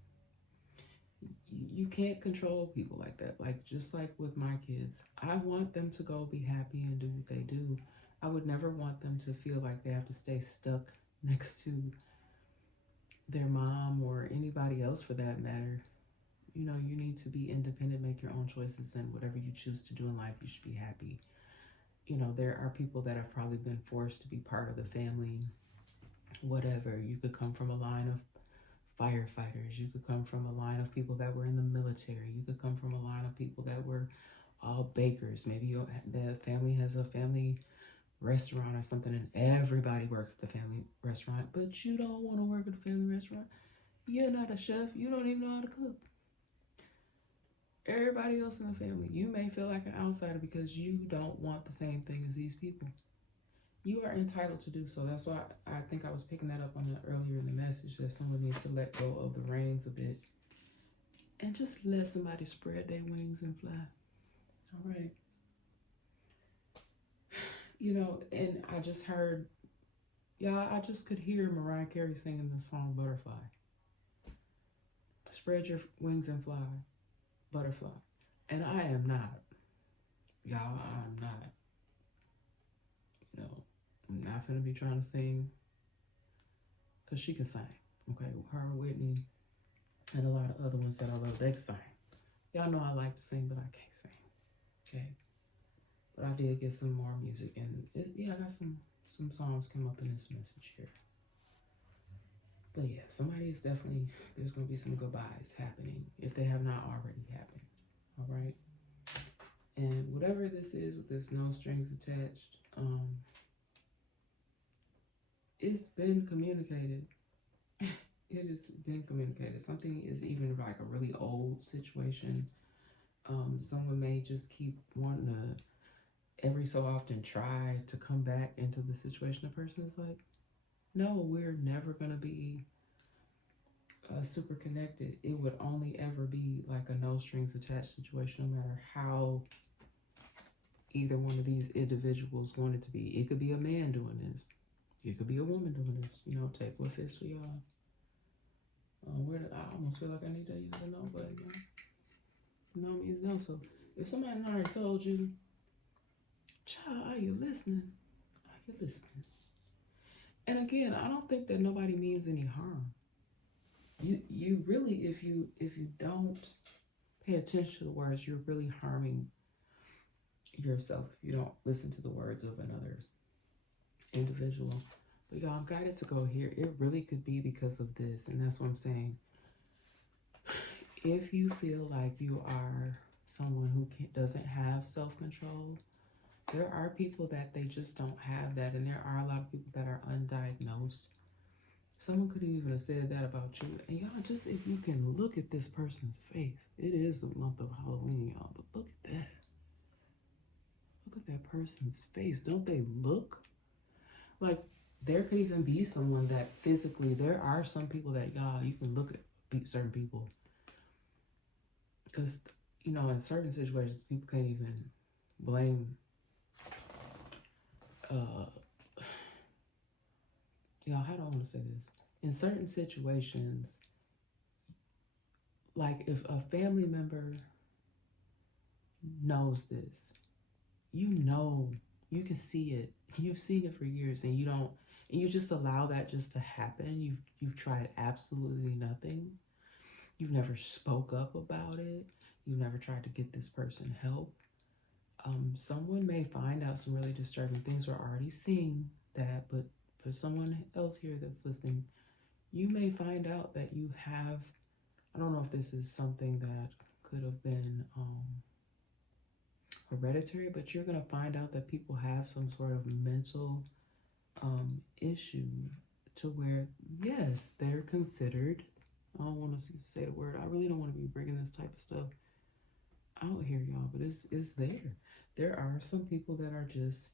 You can't control people like that. Like, just like with my kids, I want them to go be happy and do what they do. I would never want them to feel like they have to stay stuck next to their mom or anybody else for that matter. You need to be independent, make your own choices, and whatever you choose to do in life, you should be happy. There are people that have probably been forced to be part of the family, whatever. You could come from a line of firefighters. You could come from a line of people that were in the military. You could come from a line of people that were all bakers. Maybe the family has a family restaurant or something, and everybody works at the family restaurant, but you don't want to work at the family restaurant. You're not a chef. You don't even know how to cook. Everybody else in the family, you may feel like an outsider because you don't want the same thing as these people. You are entitled to do so. That's why I think I was picking that up on that earlier in the message, that someone needs to let go of the reins a bit and just let somebody spread their wings and fly. All right. And I just heard, I just could hear Mariah Carey singing the song Butterfly. Spread your wings and fly, butterfly. And I am not. I'm not. I'm not gonna be trying to sing, because she can sing. Okay, her, Whitney, and a lot of other ones that I love, they can sing. Y'all know I like to sing, but I can't sing. Okay, but I did get some more music, and I got some songs come up in this message here. But yeah, there's gonna be some goodbyes happening if they have not already happened. All right, and whatever this is with this no strings attached, it's been communicated. It has been communicated. Something is even like a really old situation. Someone may just keep wanting to every so often try to come back into the situation. The person is like, no, we're never going to be super connected. It would only ever be like a no strings attached situation, no matter how either one of these individuals want it to be. It could be a man doing this. It could be a woman doing this. Take what fits for y'all. I almost feel like I need to use a no button. No means no. So if somebody already told you, child, are you listening? Are you listening? And again, I don't think that nobody means any harm. You really, if you don't pay attention to the words, you're really harming yourself if you don't listen to the words of another individual. But y'all, I'm guided to go here. It really could be because of this, and that's what I'm saying. If you feel like you are someone who doesn't have self-control, there are people that they just don't have that, and there are a lot of people that are undiagnosed. Someone could even have said that about you. And y'all, just if you can look at this person's face, it is the month of Halloween, y'all, but look at that. Look at that person's face. Don't they look like there could even be someone that physically, there are some people that, y'all, you can look at certain people. Because, you know, in certain situations, people can't even blame, y'all, how do I want to say this? In certain situations, like if a family member knows this, you know, you can see it. You've seen it for years, and you don't, and you just allow that just to happen. You've tried absolutely nothing. You've never spoke up about it. You've never tried to get this person help. Someone may find out some really disturbing things. We're already seeing that, but for someone else here that's listening, you may find out that you have, I don't know if this is something that could have been hereditary, but you're going to find out that people have some sort of mental issue to where, yes, they're considered, I don't want to say the word, I really don't want to be bringing this type of stuff out here, y'all, but it's there. There are some people that are just,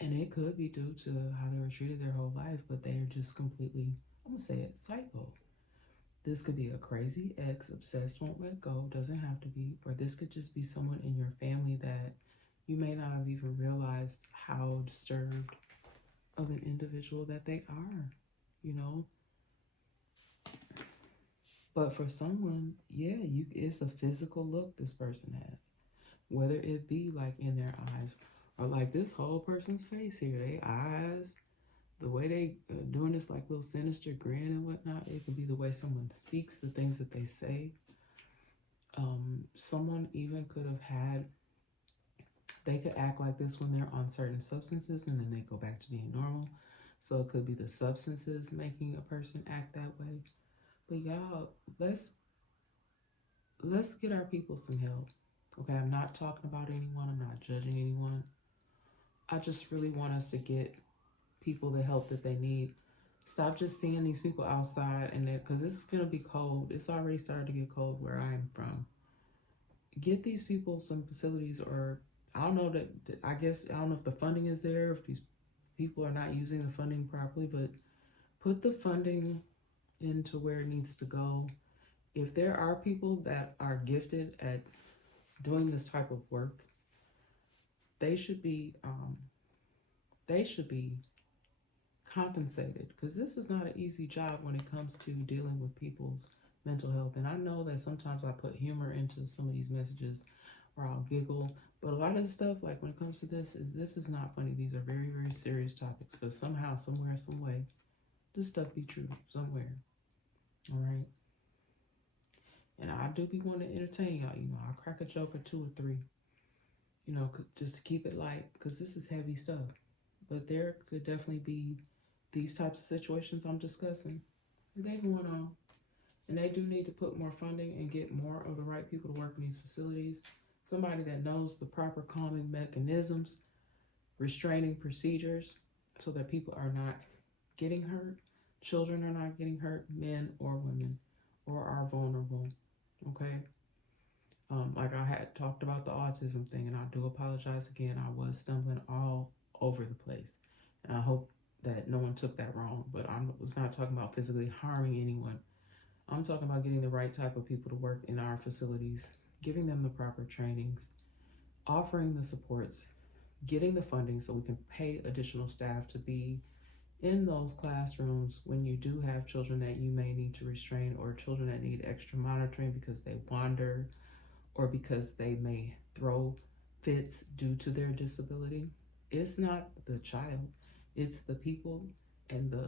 and it could be due to how they were treated their whole life, but they are just completely, I'm going to say it, psycho. This could be a crazy ex, obsessed, won't let go, doesn't have to be, or this could just be someone in your family that you may not have even realized how disturbed of an individual that they are, you know? But for someone, yeah, it's a physical look this person has. Whether it be like in their eyes, or like this whole person's face here, their eyes, the way they doing this like little sinister grin and whatnot. It could be the way someone speaks, the things that they say. Someone even could have had, they could act like this when they're on certain substances and then they go back to being normal. So it could be the substances making a person act that way. But y'all, let's get our people some help. Okay, I'm not talking about anyone. I'm not judging anyone. I just really want us to get people the help that they need. Stop just seeing these people outside, and because it's gonna be cold. It's already started to get cold where I'm from. Get these people some facilities, or I don't know that. I guess I don't know if the funding is there, if these people are not using the funding properly, but put the funding into where it needs to go. If there are people that are gifted at doing this type of work, they should be compensated, because this is not an easy job when it comes to dealing with people's mental health. And I know that sometimes I put humor into some of these messages, or I'll giggle, but a lot of the stuff, like when it comes to this is not funny. These are very, very serious topics, because somehow, somewhere, some way, this stuff be true somewhere. All right. And I do be wanting to entertain y'all. You know, I'll crack a joke or two or three, you know, just to keep it light, because this is heavy stuff. But there could definitely be these types of situations I'm discussing. They going on. And they do need to put more funding and get more of the right people to work in these facilities. Somebody that knows the proper calming mechanisms, restraining procedures, so that people are not getting hurt. Children are not getting hurt, men or women, or are vulnerable. Okay? Like I had talked about the autism thing, and I do apologize again. I was stumbling all over the place. And I hope that no one took that wrong, but I was not talking about physically harming anyone. I'm talking about getting the right type of people to work in our facilities, giving them the proper trainings, offering the supports, getting the funding so we can pay additional staff to be in those classrooms when you do have children that you may need to restrain, or children that need extra monitoring because they wander, or because they may throw fits due to their disability. It's not the child, It's the people and the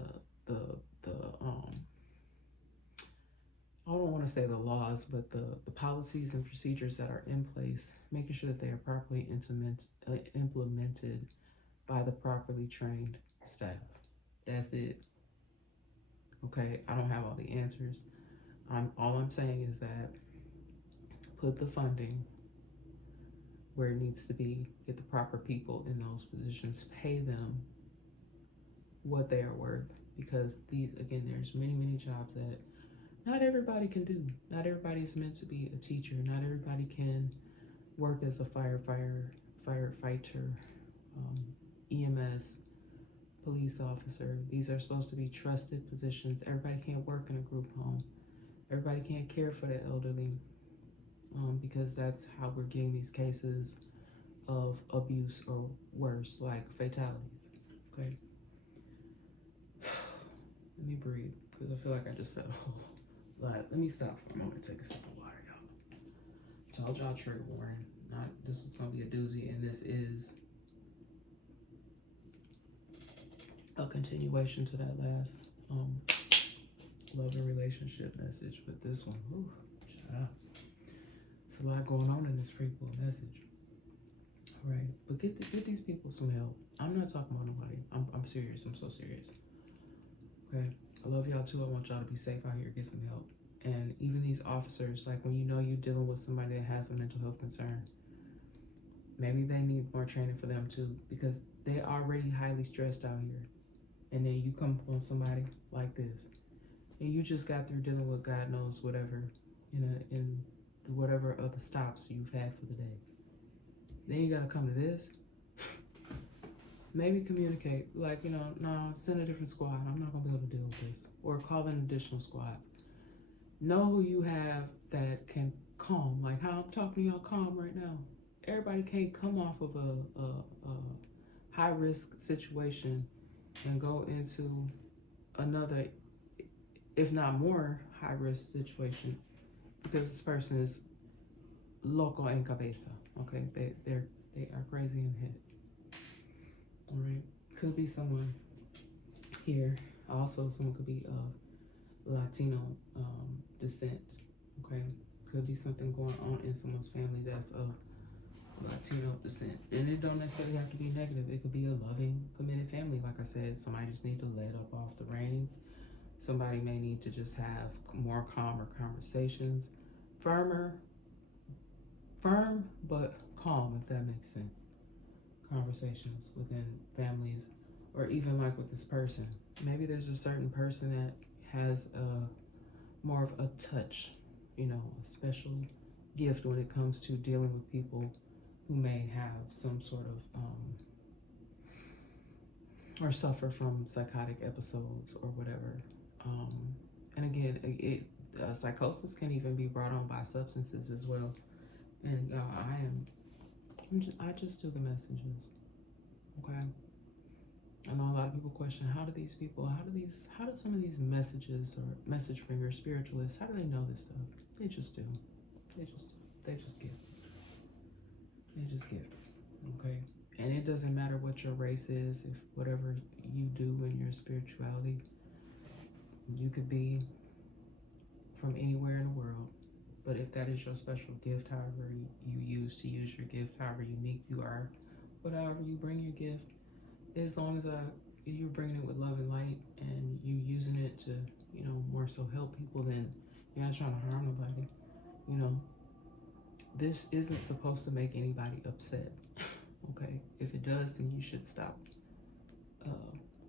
I don't want to say the laws, but the policies and procedures that are in place, making sure that they are properly implemented by the properly trained staff. That's it. Okay, I don't have all the answers. All I'm saying is that put the funding where it needs to be, get the proper people in those positions, pay them what they are worth, because there's many jobs that not everybody can do. Not everybody is meant to be a teacher. Not everybody can work as a firefighter, EMS, police officer. These are supposed to be trusted positions. Everybody can't work in a group home. Everybody can't care for the elderly, because that's how we're getting these cases of abuse or worse, like fatalities. Okay. Let me breathe, because I feel like I just said a whole lot. Let me stop for a moment, take a sip of water, y'all. Told y'all trigger warning. This is gonna be a doozy, and this is a continuation to that last love and relationship message. But this one, it's a lot going on in this prequel message. All right, but get these people some help. I'm not talking about nobody. I'm serious. I'm so serious. Okay, I love y'all too. I want y'all to be safe out here. Get some help. And even these officers, like when you know you're dealing with somebody that has a mental health concern, maybe they need more training for them too, because they're already highly stressed out here. And then you come on somebody like this, and you just got through dealing with God knows whatever, in whatever other stops you've had for the day. Then you gotta come to this. Maybe communicate, like, send a different squad. I'm not gonna be able to deal with this. Or call in additional squads. Know who you have that can calm, like how I'm talking to y'all calm right now. Everybody can't come off of a high risk situation and go into another, if not more, high risk situation, because this person is loco en cabeza. Okay, they are crazy in the head. All right, could be someone here. Also, someone could be Latino descent. Okay, could be something going on in someone's family that's of Latino descent, and it don't necessarily have to be negative. It could be a loving, committed family. Like I said, somebody just need to let up off the reins. Somebody may need to just have more calmer conversations, firm but calm, if that makes sense. Conversations within families, or even like with this person. Maybe there's a certain person that has more of a touch, a special gift when it comes to dealing with people who may have some sort of or suffer from psychotic episodes or whatever. And again, psychosis can even be brought on by substances as well. And I just do the messages. Okay. I know a lot of people question, how do some of these messages or message bringers, spiritualists, how do they know this stuff? They just do. They just give. Okay. And it doesn't matter what your race is, if whatever you do in your spirituality, you could be from anywhere in the world. But if that is your special gift, however you use your gift, however unique you are, whatever you bring your gift, as long as you're bringing it with love and light, and you using it to, more so help people, then you're not trying to harm nobody. This isn't supposed to make anybody upset. Okay, if it does, then you should stop.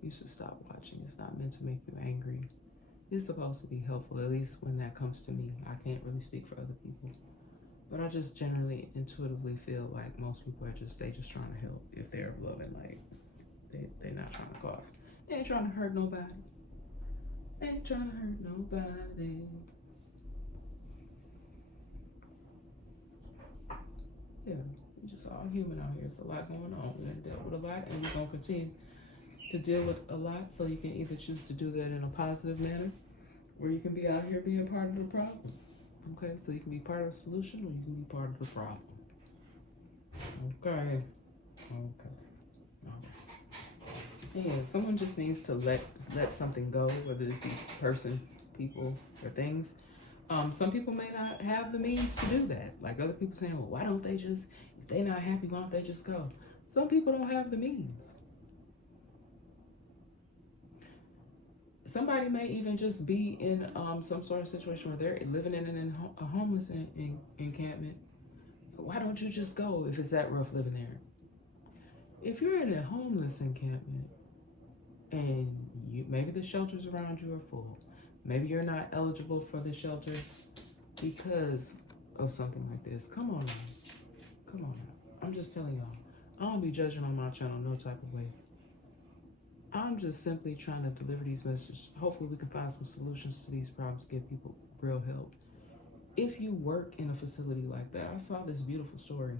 You should stop watching. It's not meant to make you angry. It's supposed to be helpful, at least when that comes to me. I can't really speak for other people, but I just generally intuitively feel like most people they just trying to help. If they're of love and light, they're not trying to cause. They ain't trying to hurt nobody. Yeah, we're just all human out here. It's a lot going on. We done dealt with a lot, and we're gonna continue to deal with a lot. So you can either choose to do that in a positive manner, or you can be out here being part of the problem. Okay, so you can be part of the solution, or you can be part of the problem. Okay. Yeah, someone just needs to let something go, whether this be person, people, or things. Some people may not have the means to do that. Like other people saying, well, why don't they just, if they're not happy, why don't they just go? Some people don't have the means. Somebody may even just be in some sort of situation where they're living in a homeless encampment. Why don't you just go if it's that rough living there? If you're in a homeless encampment and maybe the shelters around you are full, maybe you're not eligible for the shelter because of something like this. Come on now. Come on now. I'm just telling y'all. I don't be judging on my channel no type of way. I'm just simply trying to deliver these messages. Hopefully we can find some solutions to these problems, give people real help. If you work in a facility like that, I saw this beautiful story.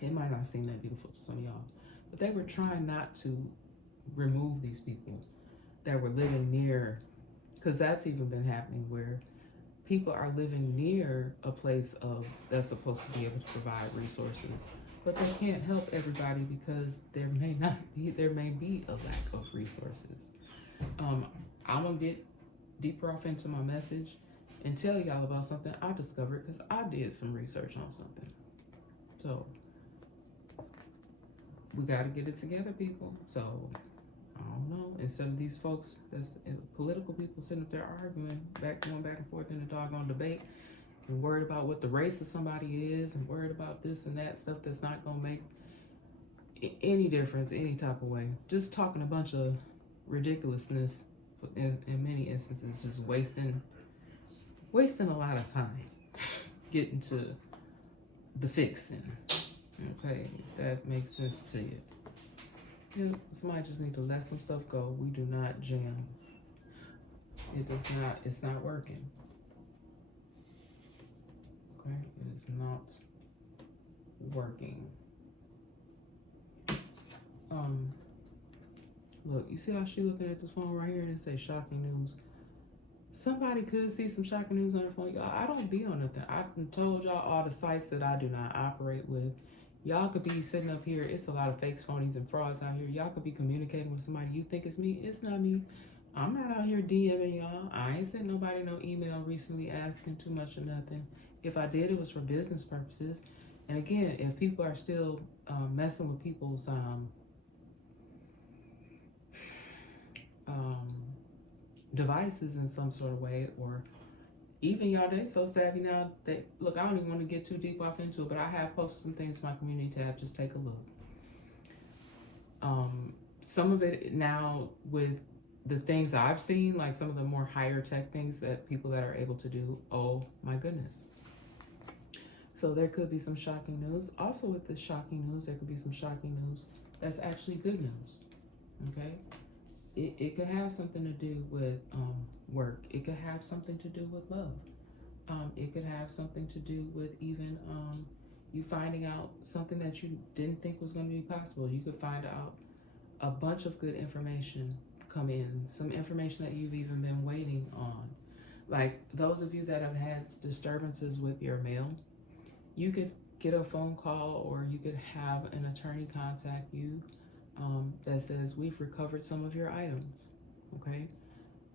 It might not seem that beautiful to some of y'all, but they were trying not to remove these people that were living near, because that's even been happening where people are living near a place that's supposed to be able to provide resources, but they can't help everybody because there may be a lack of resources. I'm gonna get deeper off into my message and tell y'all about something I discovered because I did some research on something. So we got to get it together, people. So I don't know. Instead of these folks, that's political people sitting up there arguing, going back and forth in the doggone debate, and worried about what the race of somebody is, and worried about this and that stuff that's not gonna make any difference any type of way. Just talking a bunch of ridiculousness in many instances, just wasting a lot of time getting to the fixing. Okay, that makes sense to you. And somebody just need to let some stuff go. We do not jam. It's not working. Okay, it is not working. Look, you see how she looking at this phone right here and it says shocking news. Somebody could see some shocking news on their phone. Y'all, I don't be on nothing. I've told y'all all the sites that I do not operate with. Y'all could be sitting up here. It's a lot of fakes, phonies, and frauds out here. Y'all could be communicating with somebody you think it's me. It's not me. I'm not out here DMing y'all. I ain't sent nobody no email recently asking too much or nothing. If I did, it was for business purposes. And again, if people are still messing with people's devices in some sort of way, or even y'all, they so savvy now that, look, I don't even want to get too deep off into it, but I have posted some things in my community tab. Just take a look. Some of it now with the things I've seen, like some of the more higher tech things that people that are able to do, oh my goodness. So there could be some shocking news. Also with this shocking news, there could be some shocking news that's actually good news, okay? It could have something to do with work. It could have something to do with love. It could have something to do with even you finding out something that you didn't think was going to be possible. You could find out a bunch of good information come in, some information that you've even been waiting on. Like those of you that have had disturbances with your mail, you could get a phone call or you could have an attorney contact you that says, we've recovered some of your items, okay?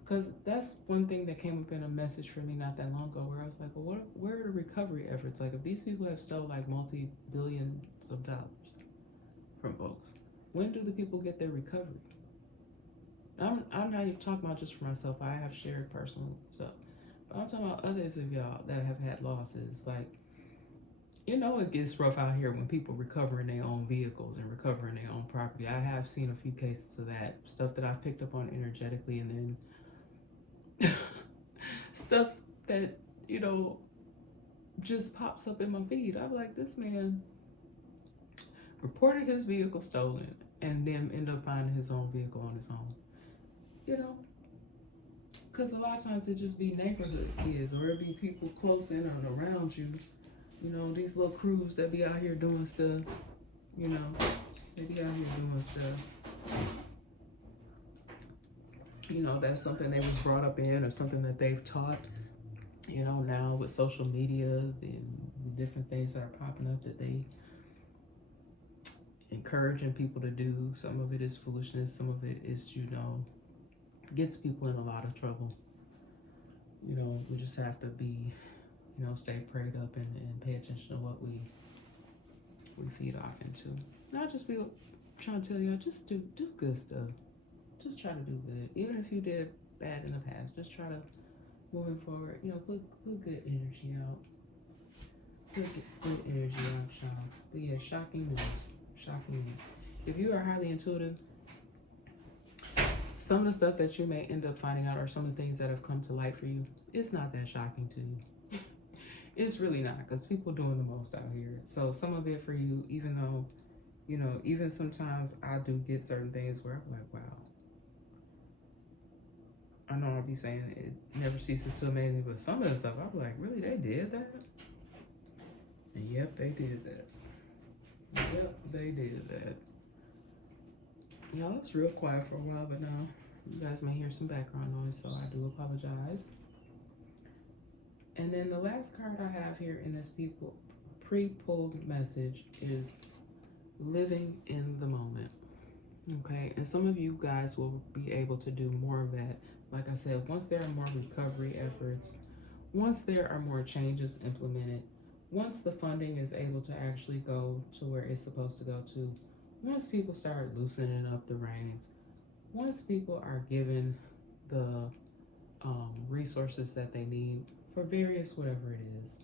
Because that's one thing that came up in a message for me not that long ago where I was like, well, where are the recovery efforts? Like if these people have stole like multi-billions of dollars from folks, when do the people get their recovery? I'm not even talking about just for myself. I have shared personal stuff. But I'm talking about others of y'all that have had losses. Like, you know, it gets rough out here when people recovering their own vehicles and recovering their own property. I have seen a few cases of that. Stuff that I've picked up on energetically, and then stuff that, you know, just pops up in my feed. I'm like, this man reported his vehicle stolen and then ended up finding his own vehicle on his own. You know, because a lot of times it just be neighborhood kids or it be people close in and around you. You know, these little crews that be out here doing stuff, you know, they be out here doing stuff. You know, that's something they was brought up in or something that they've taught. You know, now with social media, the different things that are popping up that they, encouraging people to do. Some of it is foolishness. Some of it is, gets people in a lot of trouble. We just have to be, stay prayed up and pay attention to what we feed off into. Not just be trying to tell y'all, just do good stuff. Just try to do good. Even if you did bad in the past, just try to, moving forward, put good energy out. Good energy out, y'all. But yeah, shocking news. If you are highly intuitive, some of the stuff that you may end up finding out, or some of the things that have come to light for you, it's not that shocking to you. It's really not, because people doing the most out here. So some of it for you, even though, even sometimes I do get certain things where I'm like, wow. I know I'll be saying it never ceases to amaze me, but some of the stuff I'm like, really, they did that? And yep, they did that. Y'all, it's real quiet for a while, but now you guys may hear some background noise, so I do apologize. And then the last card I have here in this pre-pulled message is living in the moment. Okay, and some of you guys will be able to do more of that. Like I said, once there are more recovery efforts, once there are more changes implemented, once the funding is able to actually go to where it's supposed to go to, once people start loosening up the reins, once people are given the resources that they need for various whatever it is,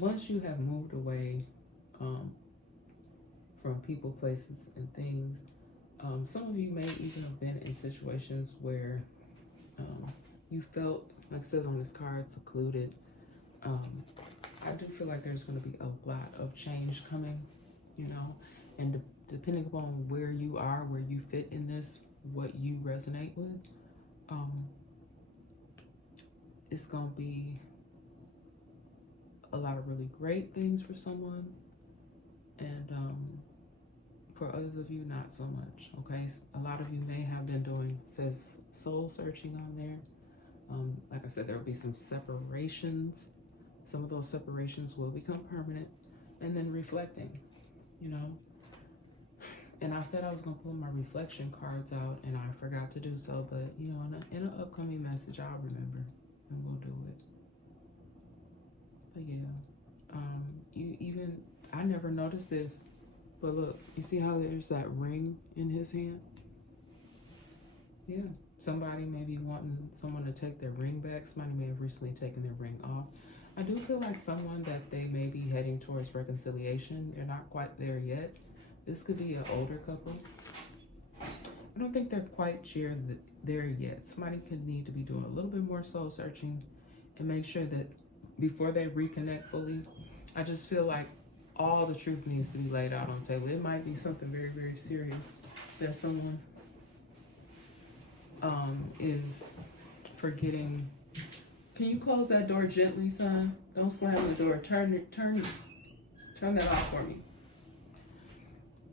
once you have moved away from people, places, and things, some of you may even have been in situations where you felt, like it says on this card, secluded. I do feel like there's going to be a lot of change coming, and depending upon where you are, where you fit in this, what you resonate with, it's going to be a lot of really great things for someone, and for others of you, not so much. Okay, a lot of you may have been doing, says soul searching on there. Like I said, there will be some separations. Some of those separations will become permanent, and then reflecting, And I said I was going to pull my reflection cards out, and I forgot to do so, but, in an upcoming message, I'll remember, and we'll do it. But yeah, I never noticed this, but look, you see how there's that ring in his hand? Yeah, somebody may be wanting someone to take their ring back. Somebody may have recently taken their ring off. I do feel like someone that they may be heading towards reconciliation. They're not quite there yet. This could be an older couple. I don't think they're quite there yet. Somebody could need to be doing a little bit more soul searching and make sure that before they reconnect fully, I just feel like all the truth needs to be laid out on the table. It might be something very, very serious that someone is forgetting. Can you close that door gently, son? Don't slam the door. Turn that off for me.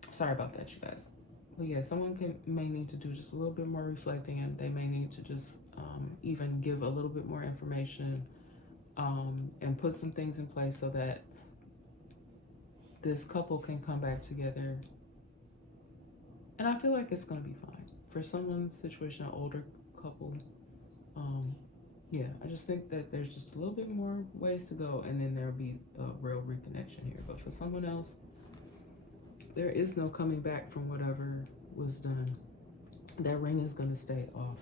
Sorry about that, you guys. But yeah, someone may need to do just a little bit more reflecting, and they may need to just even give a little bit more information and put some things in place so that this couple can come back together. And I feel like it's going to be fine. For someone's situation, an older couple, yeah, I just think that there's just a little bit more ways to go, and then there'll be a real reconnection here. But for someone else, there is no coming back from whatever was done. That ring is going to stay off,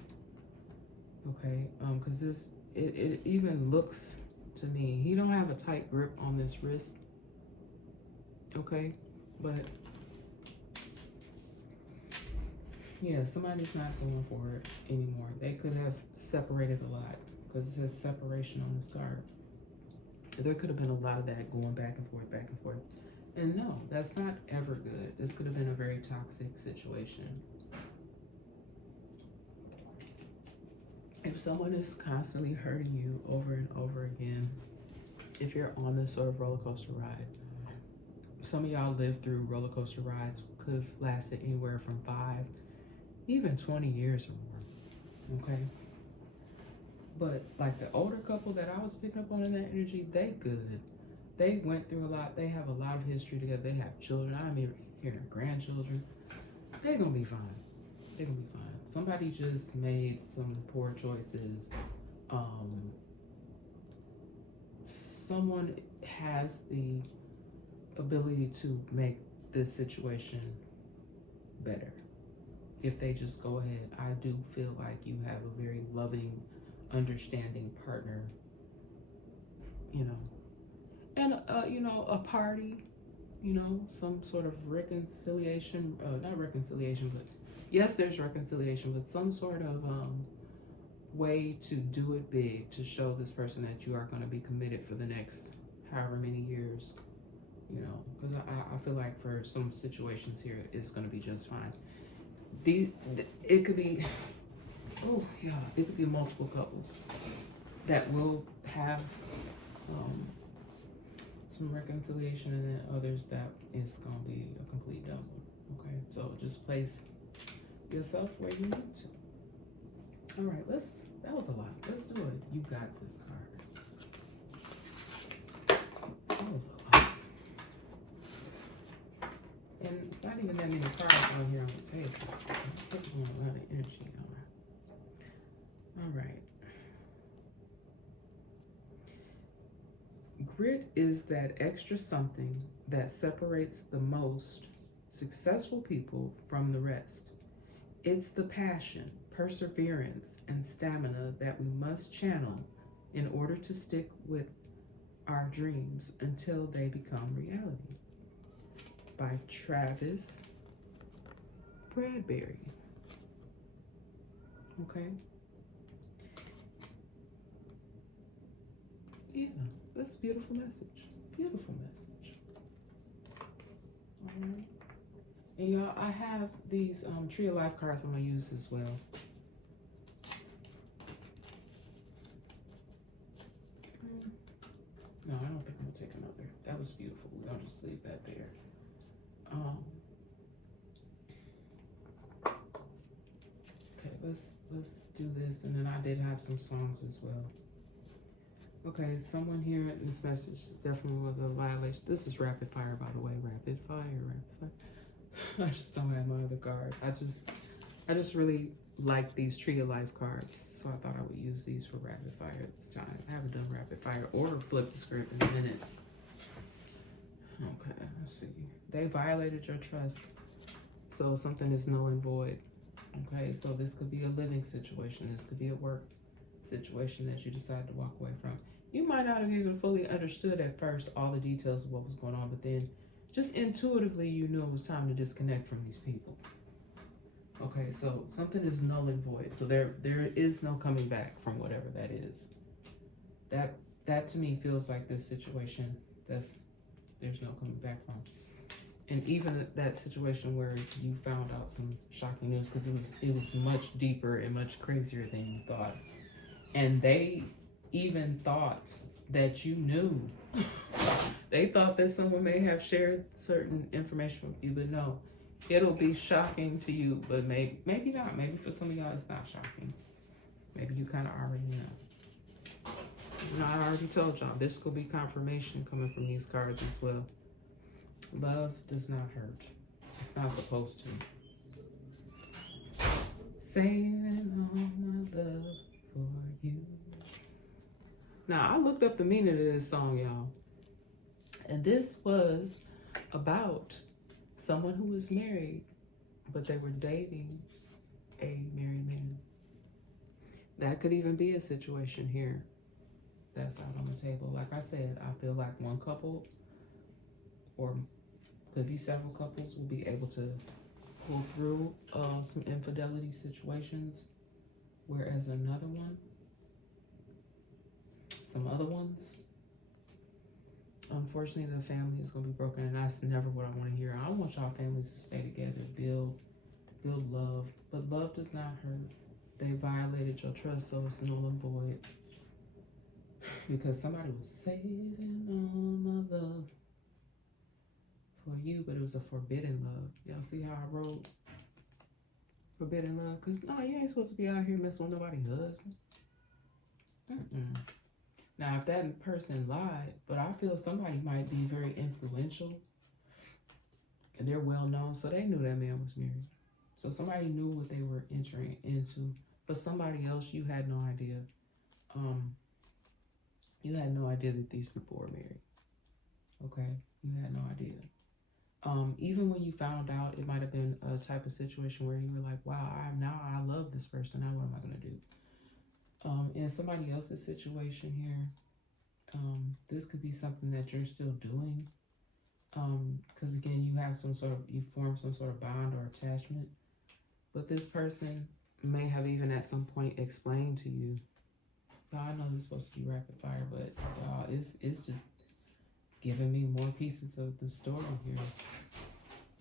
okay? Because it even looks to me, he don't have a tight grip on this wrist, okay? But yeah, somebody's not going for it anymore. They could have separated a lot, because it says separation on this card. There could have been a lot of that going back and forth, back and forth. And no, that's not ever good. This could have been a very toxic situation. If someone is constantly hurting you over and over again, if you're on this sort of roller coaster ride, some of y'all lived through roller coaster rides, could have lasted anywhere from 5, even 20 years or more, okay? But like the older couple that I was picking up on in that energy, they good. They went through a lot. They have a lot of history together. They have children. I mean, hearing her grandchildren. They're gonna be fine. They're gonna be fine. Somebody just made some poor choices. Someone has the ability to make this situation better if they just go ahead. I do feel like you have a very loving, understanding partner, you know, and you know, a party, you know, some sort of reconciliation, not reconciliation, but yes, there's reconciliation, but some sort of way to do it big, to show this person that you are going to be committed for the next however many years, you know, because I feel like for some situations here, it's going to be just fine. It could be, oh yeah, it could be multiple couples that will have some reconciliation, and then others that it's going to be a complete double. Okay, so just place yourself where you need to. All right, that was a lot. Let's do it. You got this card. That was a lot. And it's not even that many cards on here on the table. I'm putting a lot of energy on it. All right. Grit is that extra something that separates the most successful people from the rest. It's the passion, perseverance, and stamina that we must channel in order to stick with our dreams until they become reality. By Travis Bradberry. Okay? Yeah, that's a beautiful message. Beautiful message. All right. And y'all, I have these Tree of Life cards I'm going to use as well. No, I don't think I'm going to take another. That was beautiful. We're going to just leave that there. Okay, let's do this. And then I did have some songs as well. Okay, someone here in this message definitely was a violation. This is rapid fire, by the way. Rapid fire. I just don't have my other card. I just really like these Tree of Life cards, so I thought I would use these for rapid fire at this time. I haven't done rapid fire or flip the script in a minute. Okay, let's see. They violated your trust, so something is null and void. Okay, so this could be a living situation. This could be a work situation that you decide to walk away from. You might not have even fully understood at first all the details of what was going on, but then just intuitively you knew it was time to disconnect from these people. Okay, so something is null and void. So there is no coming back from whatever that is. That to me feels like this situation there's no coming back from. And even that situation where you found out some shocking news, because it was much deeper and much crazier than you thought. And they even thought that you knew. They thought that someone may have shared certain information with you, but no. It'll be shocking to you, but maybe not. Maybe for some of y'all it's not shocking. Maybe you kind of already know. You know, I already told y'all, this could be confirmation coming from these cards as well. Love does not hurt. It's not supposed to. Saving all my love for you. Now, I looked up the meaning of this song, y'all. And this was about someone who was married, but they were dating a married man. That could even be a situation here that's out on the table. Like I said, I feel like one couple, or could be several couples, will be able to pull through some infidelity situations, whereas another one, some other ones, unfortunately, the family is going to be broken, and that's never what I want to hear. I want y'all families to stay together, build love, but love does not hurt. They violated your trust, so it's null and void. Because somebody was saving all my love for you, but it was a forbidden love. Y'all see how I wrote forbidden love? Because no, you ain't supposed to be out here messing with nobody's husband. Now, if that person lied, but I feel somebody might be very influential And they're well known, so they knew that man was married. So somebody knew what they were entering into. But somebody else, you had no idea. You had no idea that these people were married. Okay? You had no idea. Even when you found out, it might have been a type of situation where you were like, wow, I love this person. Now what am I going to do? In somebody else's situation here, this could be something that you're still doing. Because again, you form some sort of bond or attachment. But this person may have even at some point explained to you, y'all, I know this is supposed to be rapid fire, but y'all, it's just giving me more pieces of the story here.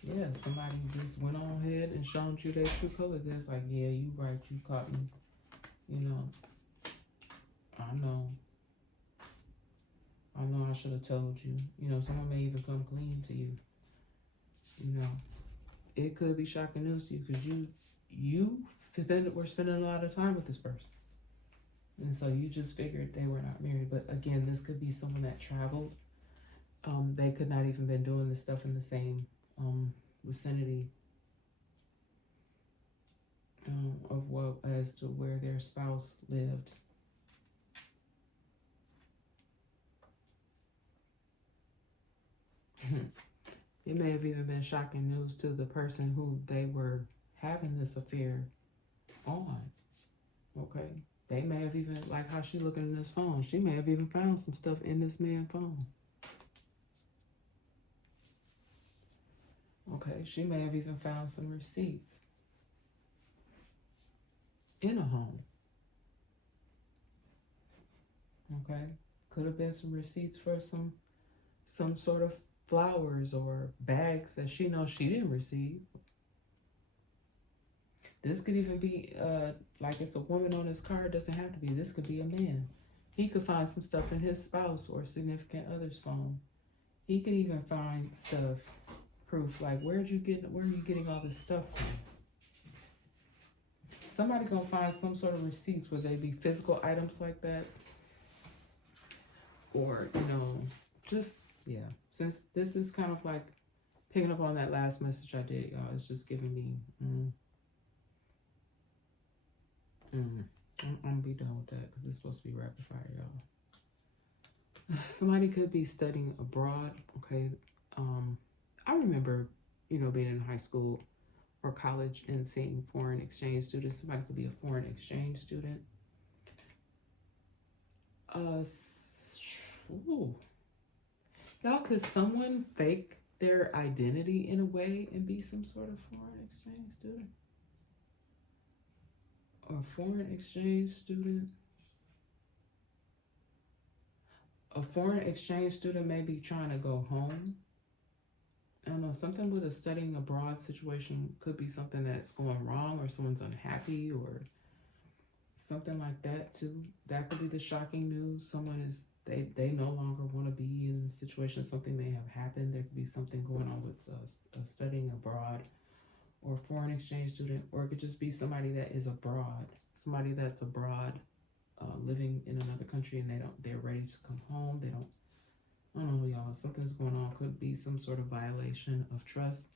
Yeah, somebody just went on ahead and showed you their true colors. It's like, yeah, you right, you caught me. You know, I know I should have told you. You know, someone may even come clean to you. You know, it could be shocking news to you because we're spending a lot of time with this person. And so you just figured they were not married. But again, this could be someone that traveled. They could not even been doing this stuff in the same vicinity as to where their spouse lived. It may have even been shocking news to the person who they were having this affair on. Okay? They may have even, like how she looking in this phone, she may have even found some stuff in this man's phone. Okay, she may have even found some receipts in a home. Okay, could have been some receipts for some sort of flowers or bags that she knows she didn't receive. This could even be like it's a woman on his card. Doesn't have to be. This could be a man. He could find some stuff in his spouse or significant other's phone. He could even find stuff, proof like where are you getting all this stuff from? Somebody gonna find some sort of receipts, whether they be physical items like that, or just yeah. Since this is kind of like picking up on that last message I did, y'all, it's just giving me. I'm gonna be done with that because it's supposed to be rapid fire, y'all. Somebody could be studying abroad. Okay, I remember, being in high school or college and seeing foreign exchange students. Somebody could be a foreign exchange student. Y'all, could someone fake their identity in a way and be some sort of foreign exchange student? Or foreign exchange student? A foreign exchange student may be trying to go home. I don't know, something with a studying abroad situation could be something that's going wrong or someone's unhappy or something like that too. That could be the shocking news. Someone they no longer want to be in the situation. Something may have happened. There could be something going on with studying abroad or a foreign exchange student, or it could just be somebody that is abroad, somebody that's abroad, living in another country and they're ready to come home. I don't know, y'all, something's going on. Could be some sort of violation of trust,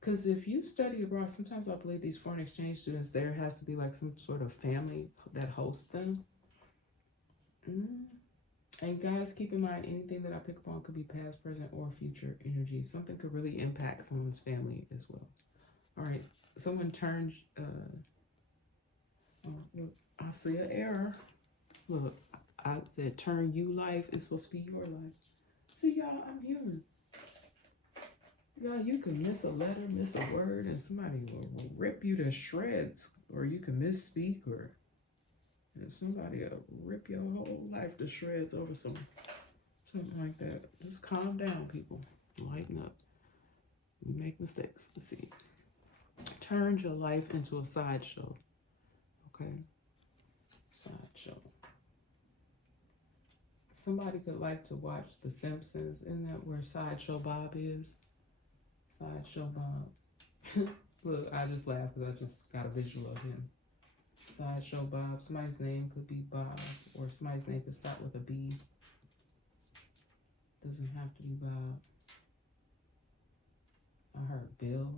because if you study abroad, sometimes I believe these foreign exchange students, there has to be like some sort of family that hosts them. And guys, keep in mind, anything that I pick up on could be past, present, or future energy. Something could really impact someone's family as well. All right, someone turns, look, I see an error. Look, I said turn you life. It's supposed to be your life. See, y'all, I'm human. Y'all, you can miss a letter, miss a word, and somebody will rip you to shreds. Or you can misspeak, or somebody will rip your whole life to shreds over something like that. Just calm down, people. Lighten up. We make mistakes. Let's see. Turn your life into a sideshow. Okay? Sideshow. Somebody could like to watch The Simpsons. Isn't that where Sideshow Bob is? Sideshow Bob. Look, I just laughed because I just got a visual of him. Sideshow Bob. Somebody's name could be Bob, or somebody's name could start with a B. Doesn't have to be Bob. I heard Bill.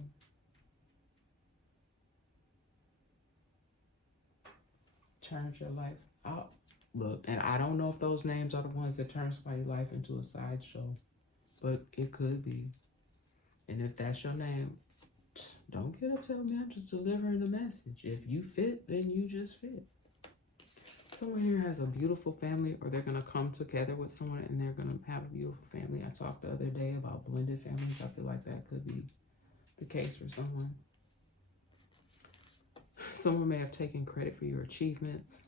Turned your life out. Look, and I don't know if those names are the ones that turn somebody's life into a sideshow, but it could be. And if that's your name, don't get upset with me. I'm just delivering the message. If you fit, then you just fit. Someone here has a beautiful family, or they're going to come together with someone and they're going to have a beautiful family. I talked the other day about blended families. I feel like that could be the case for someone. Someone may have taken credit for your achievements.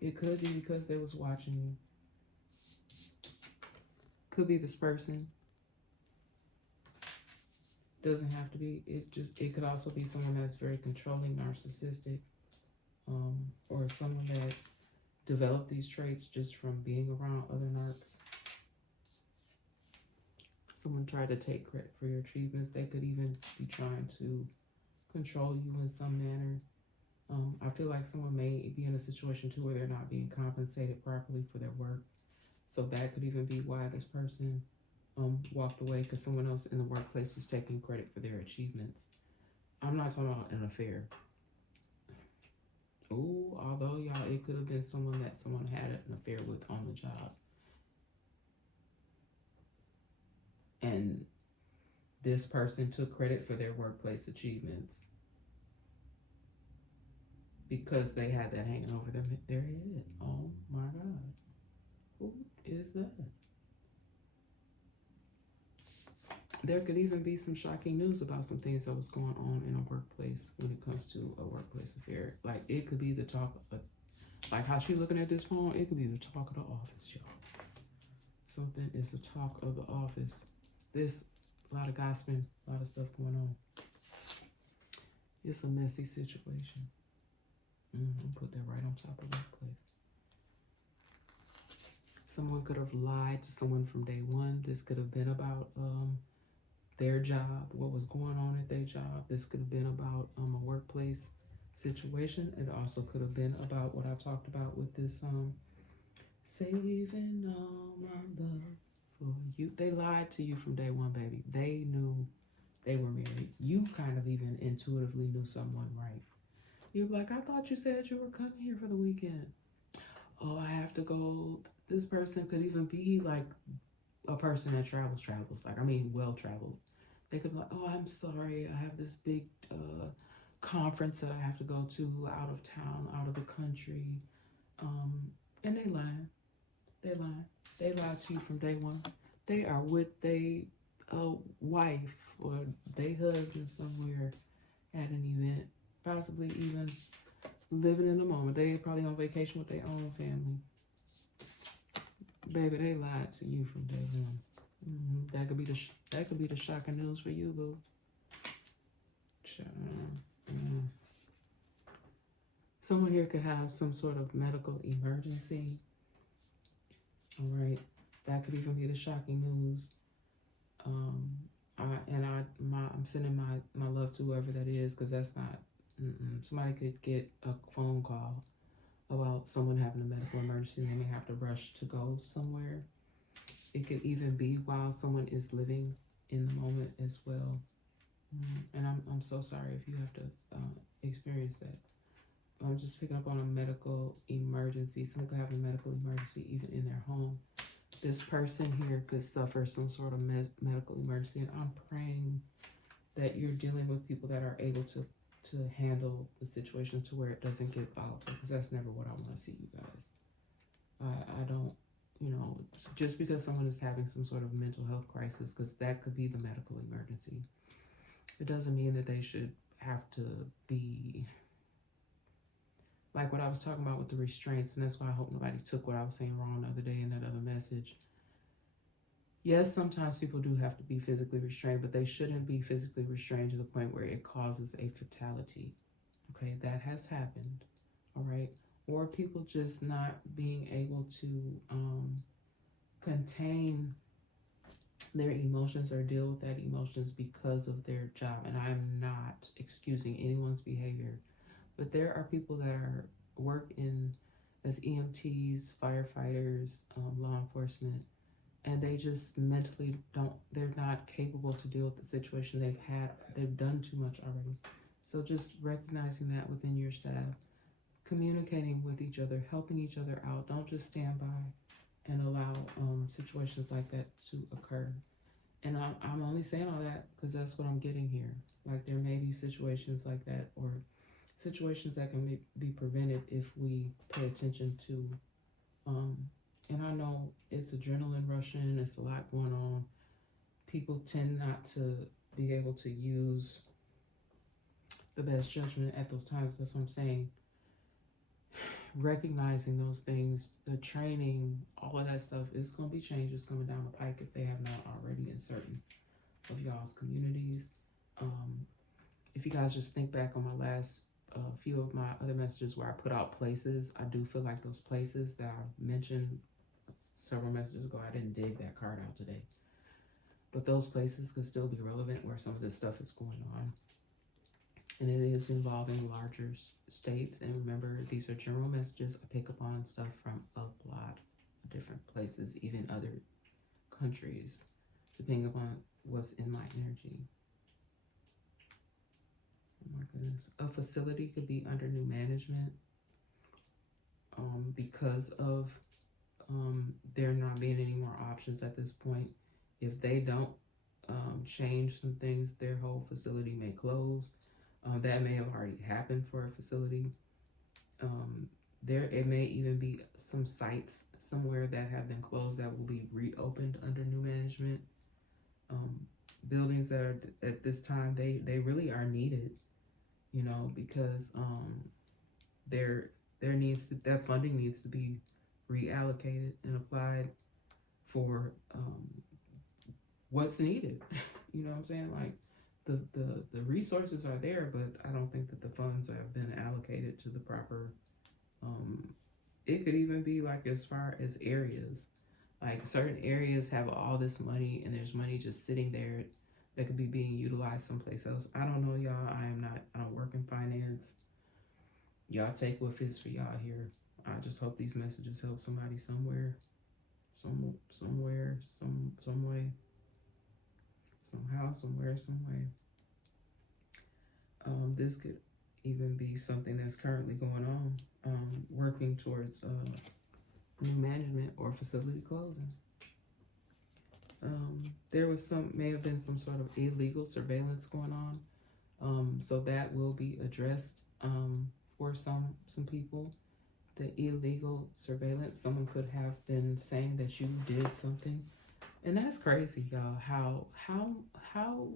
It could be because they was watching you. Could be this person. Doesn't have to be. It could also be someone that's very controlling, narcissistic, or someone that developed these traits just from being around other narcs. Someone tried to take credit for your achievements. They could even be trying to control you in some manner. I feel like someone may be in a situation too where they're not being compensated properly for their work. So that could even be why this person walked away, because someone else in the workplace was taking credit for their achievements. I'm not talking about an affair. Oh, although y'all, it could have been someone that someone had an affair with on the job. And this person took credit for their workplace achievements because they had that hanging over their head. Oh my God. Who is that? There could even be some shocking news about some things that was going on in a workplace when it comes to a workplace affair. Like, it could be the talk of, like how she looking at this phone, it could be the talk of the office, y'all. Something is the talk of the office. There's a lot of gossiping, a lot of stuff going on. It's a messy situation. Put that right on top of the workplace. Someone could have lied to someone from day one. This could have been about their job, what was going on at their job. This could have been about a workplace situation. It also could have been about what I talked about with this saving all my love for you. They lied to you from day one, baby. They knew they were married. You kind of even intuitively knew someone, right? You're like, I thought you said you were coming here for the weekend. Oh, I have to go. This person could even be like a person that travels. Like, I mean, well-traveled. They could be like, oh, I'm sorry. I have this big conference that I have to go to out of town, out of the country. And they lie. They lie to you from day one. They are with their wife or their husband somewhere at an event, possibly even living in the moment. They probably on vacation with their own family. Baby, they lied to you from day one. That could be the shocking news for you, boo. Someone here could have some sort of medical emergency. All right, that could even be the shocking news. I'm sending my love to whoever that is, because that's not. Somebody could get a phone call about someone having a medical emergency and they may have to rush to go somewhere. It could even be while someone is living in the moment as well. And I'm so sorry if you have to experience that. I'm just picking up on a medical emergency. Someone could have a medical emergency even in their home. This person here could suffer some sort of medical emergency, and I'm praying that you're dealing with people that are able to handle the situation to where it doesn't get volatile, because that's never what I want to see, you guys. I don't, just because someone is having some sort of mental health crisis, because that could be the medical emergency, it doesn't mean that they should have to be like what I was talking about with the restraints. And that's why I hope nobody took what I was saying wrong the other day in that other message. Yes, sometimes people do have to be physically restrained, but they shouldn't be physically restrained to the point where it causes a fatality. Okay, that has happened. All right. Or people just not being able to contain their emotions or deal with that emotions because of their job. And I'm not excusing anyone's behavior, but there are people that work as EMTs, firefighters, law enforcement, and they just mentally they're not capable to deal with the situation they've done too much already. So just recognizing that within your staff, communicating with each other, helping each other out. Don't just stand by and allow situations like that to occur. And I'm only saying all that because that's what I'm getting here. Like there may be situations like that, or situations that can be prevented if we pay attention to. And I know it's adrenaline rushing, it's a lot going on. People tend not to be able to use the best judgment at those times. That's what I'm saying. Recognizing those things, the training, all of that stuff is going to be changes coming down the pike if they have not already in certain of y'all's communities. If you guys just think back on my last few of my other messages where I put out places, I do feel like those places that I mentioned several messages ago, I didn't dig that card out today, but those places could still be relevant where some of this stuff is going on. And it is involving larger states. And remember, these are general messages. I pick up on stuff from a lot of different places, even other countries, depending upon what's in my energy. Oh my goodness. A facility could be under new management because of there not being any more options at this point. If they don't change some things, their whole facility may close. That may have already happened for a facility. It may even be some sites somewhere that have been closed that will be reopened under new management. Buildings that are at this time, they really are needed, because that funding needs to be reallocated and applied for what's needed. You know what I'm saying? Like the resources are there, but I don't think that the funds have been allocated to the proper. It could even be like as far as areas, like certain areas have all this money and there's money just sitting there that could be being utilized someplace else. I don't know, y'all. I don't work in finance. Y'all take what fits for y'all here. I just hope these messages help somebody somewhere, some way, somehow, somewhere, some way. This could even be something that's currently going on, working towards new management or facility closing. There may have been some sort of illegal surveillance going on, so that will be addressed for some people. The illegal surveillance, someone could have been saying that you did something, and that's crazy, y'all. How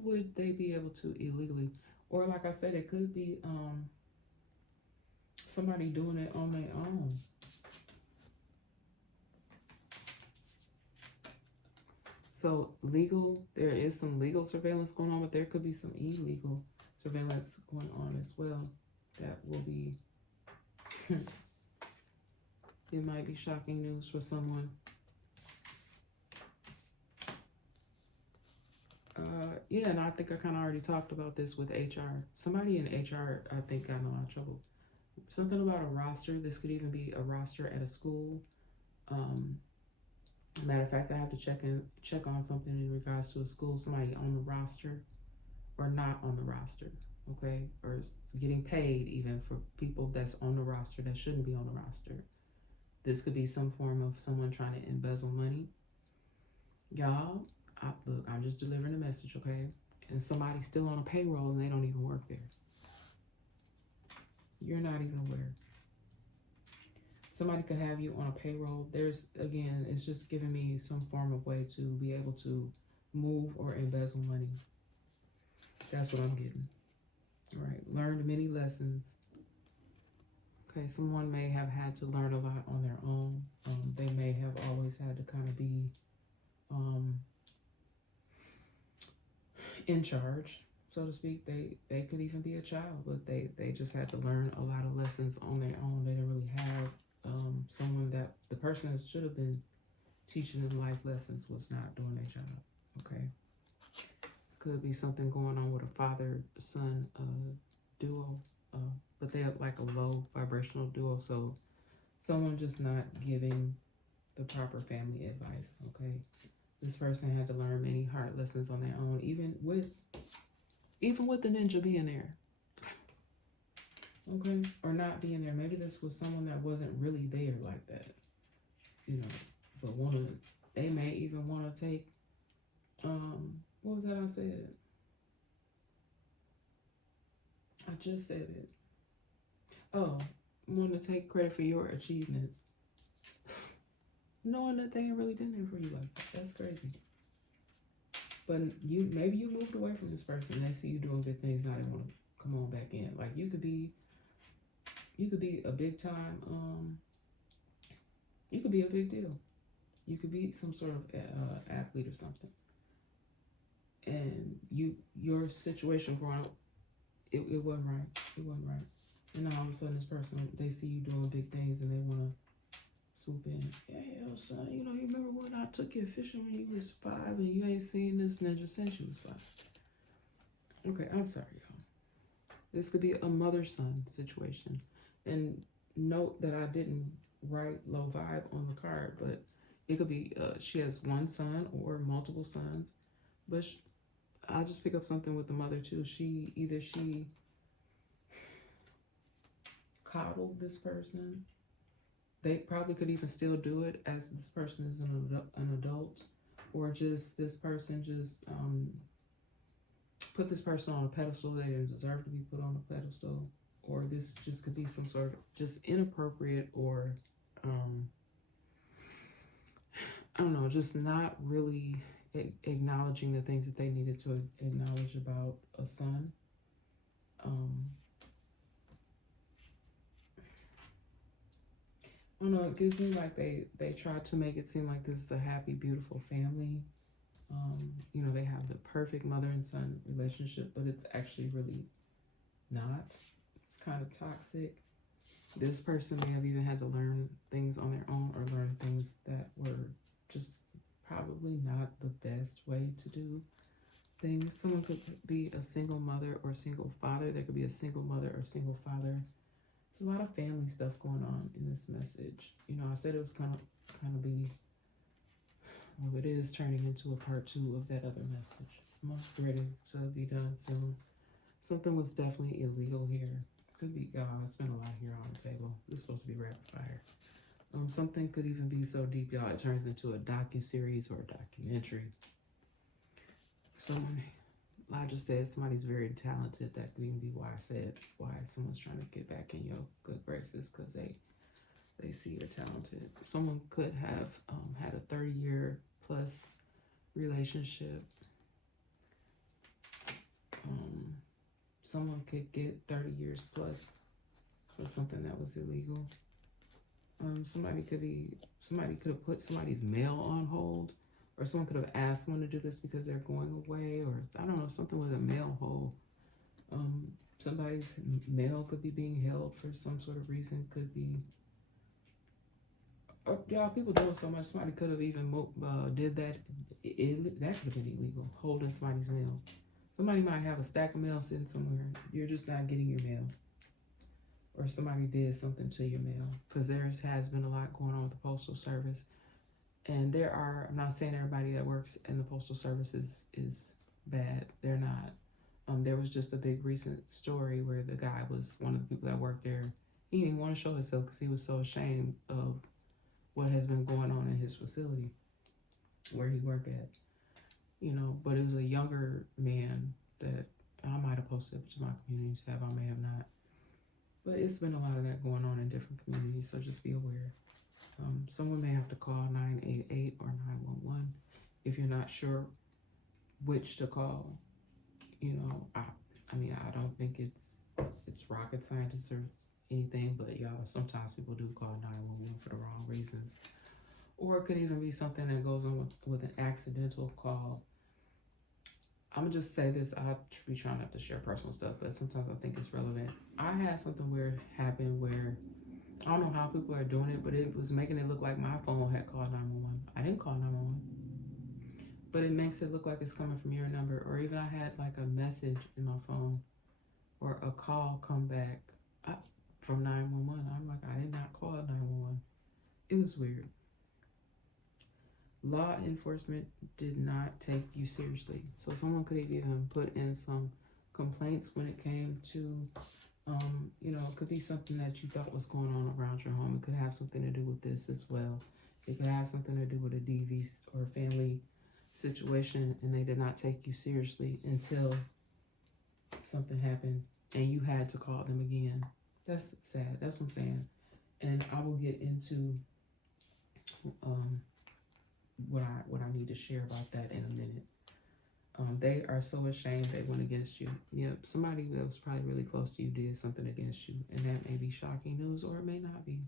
would they be able to illegally, or like I said, it could be somebody doing it on their own. So there is some legal surveillance going on, but there could be some illegal surveillance going on as well. That will be, it might be shocking news for someone. Yeah, and I think I kind of already talked about this with HR. Somebody in HR, I think, got in a lot of trouble. Something about a roster. This could even be a roster at a school. Matter of fact, I have to check on something in regards to a school. Somebody on the roster or not on the roster, okay? Or getting paid even for people that's on the roster that shouldn't be on the roster. This could be some form of someone trying to embezzle money. Y'all, look, I'm just delivering a message, okay? And somebody's still on a payroll and they don't even work there. You're not even aware. Somebody could have you on a payroll. Again, it's just giving me some form of way to be able to move or embezzle money. That's what I'm getting. All right, learned many lessons. Okay, someone may have had to learn a lot on their own. They may have always had to kind of be in charge, so to speak. They could even be a child, but they just had to learn a lot of lessons on their own. They didn't really have someone that the person that should have been teaching them life lessons was not doing their job. Okay, could be something going on with a father-son duo, but they're like a low vibrational duo, so someone just not giving the proper family advice. Okay, This person had to learn many hard lessons on their own, even with the ninja being there. Okay, or not being there. Maybe this was someone that wasn't really there like that, you know, but they may even want to take, what was that I said? I just said it. Oh, want to take credit for your achievements. Knowing that they ain't really been there for you like that. That's crazy. But maybe you moved away from this person. They see you doing good things, now they want to come on back in. Like you could be a big time, you could be a big deal. You could be some sort of athlete or something. And your situation growing up, it wasn't right. It wasn't right. And now all of a sudden this person, they see you doing big things and they want to swoop in. Hey, yo, son, you remember when I took you fishing when you was 5 and you ain't seen this ninja since you was 5? Okay, I'm sorry, y'all. This could be a mother-son situation. And note that I didn't write low vibe on the card, but it could be she has one son or multiple sons. But I'll just pick up something with the mother too. She coddled this person. They probably could even still do it as this person is an adult, or just this person just put this person on a pedestal they didn't deserve to be put on a pedestal, or this just could be some sort of just inappropriate or I don't know, just not really acknowledging the things that they needed to acknowledge about a son. I don't know, it gives me like they try to make it seem like this is a happy, beautiful family. They have the perfect mother and son relationship, but it's actually really not. It's kind of toxic. This person may have even had to learn things on their own, or learn things that were just probably not the best way to do things. Someone could be a single mother or single father. There could be a single mother or single father. There's a lot of family stuff going on in this message. I said it was kind of be, well, it is turning into a part 2 of that other message. I'm ready to be done soon. Something was definitely illegal here. Could be, I spent a lot here on the table. This is supposed to be rapid fire. Something could even be so deep, y'all, it turns into a docu-series or a documentary. I just said somebody's very talented. That could even be why I said why someone's trying to get back in your good graces, because they see you're talented. Someone could have had a 30-year plus relationship. Someone could get 30 years plus for something that was illegal. Somebody could have put somebody's mail on hold, or someone could have asked someone to do this because they're going away, or I don't know, something with a mail hold. Somebody's mail could be being held for some sort of reason. Could be, y'all, people doing so much. Somebody could have even did that. That could have been illegal, holding somebody's mail. Somebody might have a stack of mail sitting somewhere. You're just not getting your mail. Or somebody did something to your mail. Because there has been a lot going on with the Postal Service. And I'm not saying everybody that works in the Postal Service is bad. They're not. There was just a big recent story where the guy was one of the people that worked there. He didn't want to show himself because he was so ashamed of what has been going on in his facility where he worked at. But it was a younger man that I might have posted up to my community tab. I may have not. But it's been a lot of that going on in different communities, so just be aware. Someone may have to call 988 or 911 if you're not sure which to call. I don't think it's rocket scientists or anything, but y'all, sometimes people do call 911 for the wrong reasons. Or it could even be something that goes on with an accidental call. I'm gonna just say this, I be trying not to share personal stuff, but sometimes I think it's relevant. I had something weird happen where, I don't know how people are doing it, but it was making it look like my phone had called 911. I didn't call 911. But it makes it look like it's coming from your number. Or even I had like a message in my phone or a call come back from 911. I'm like, I did not call 911. It was weird. law enforcement did not take you seriously. So someone could have even put in some complaints when it came to, you know, it could be something that you thought was going on around your home. It could have something to do with this as well. It could have something to do with a DV or family situation, and they did not take you seriously until something happened and you had to call them again. That's sad. That's what I'm saying. And I will get into what I need to share about that in a minute. They are so ashamed they went against you. Yep, somebody that was probably really close to you did something against you, and that may be shocking news or it may not be.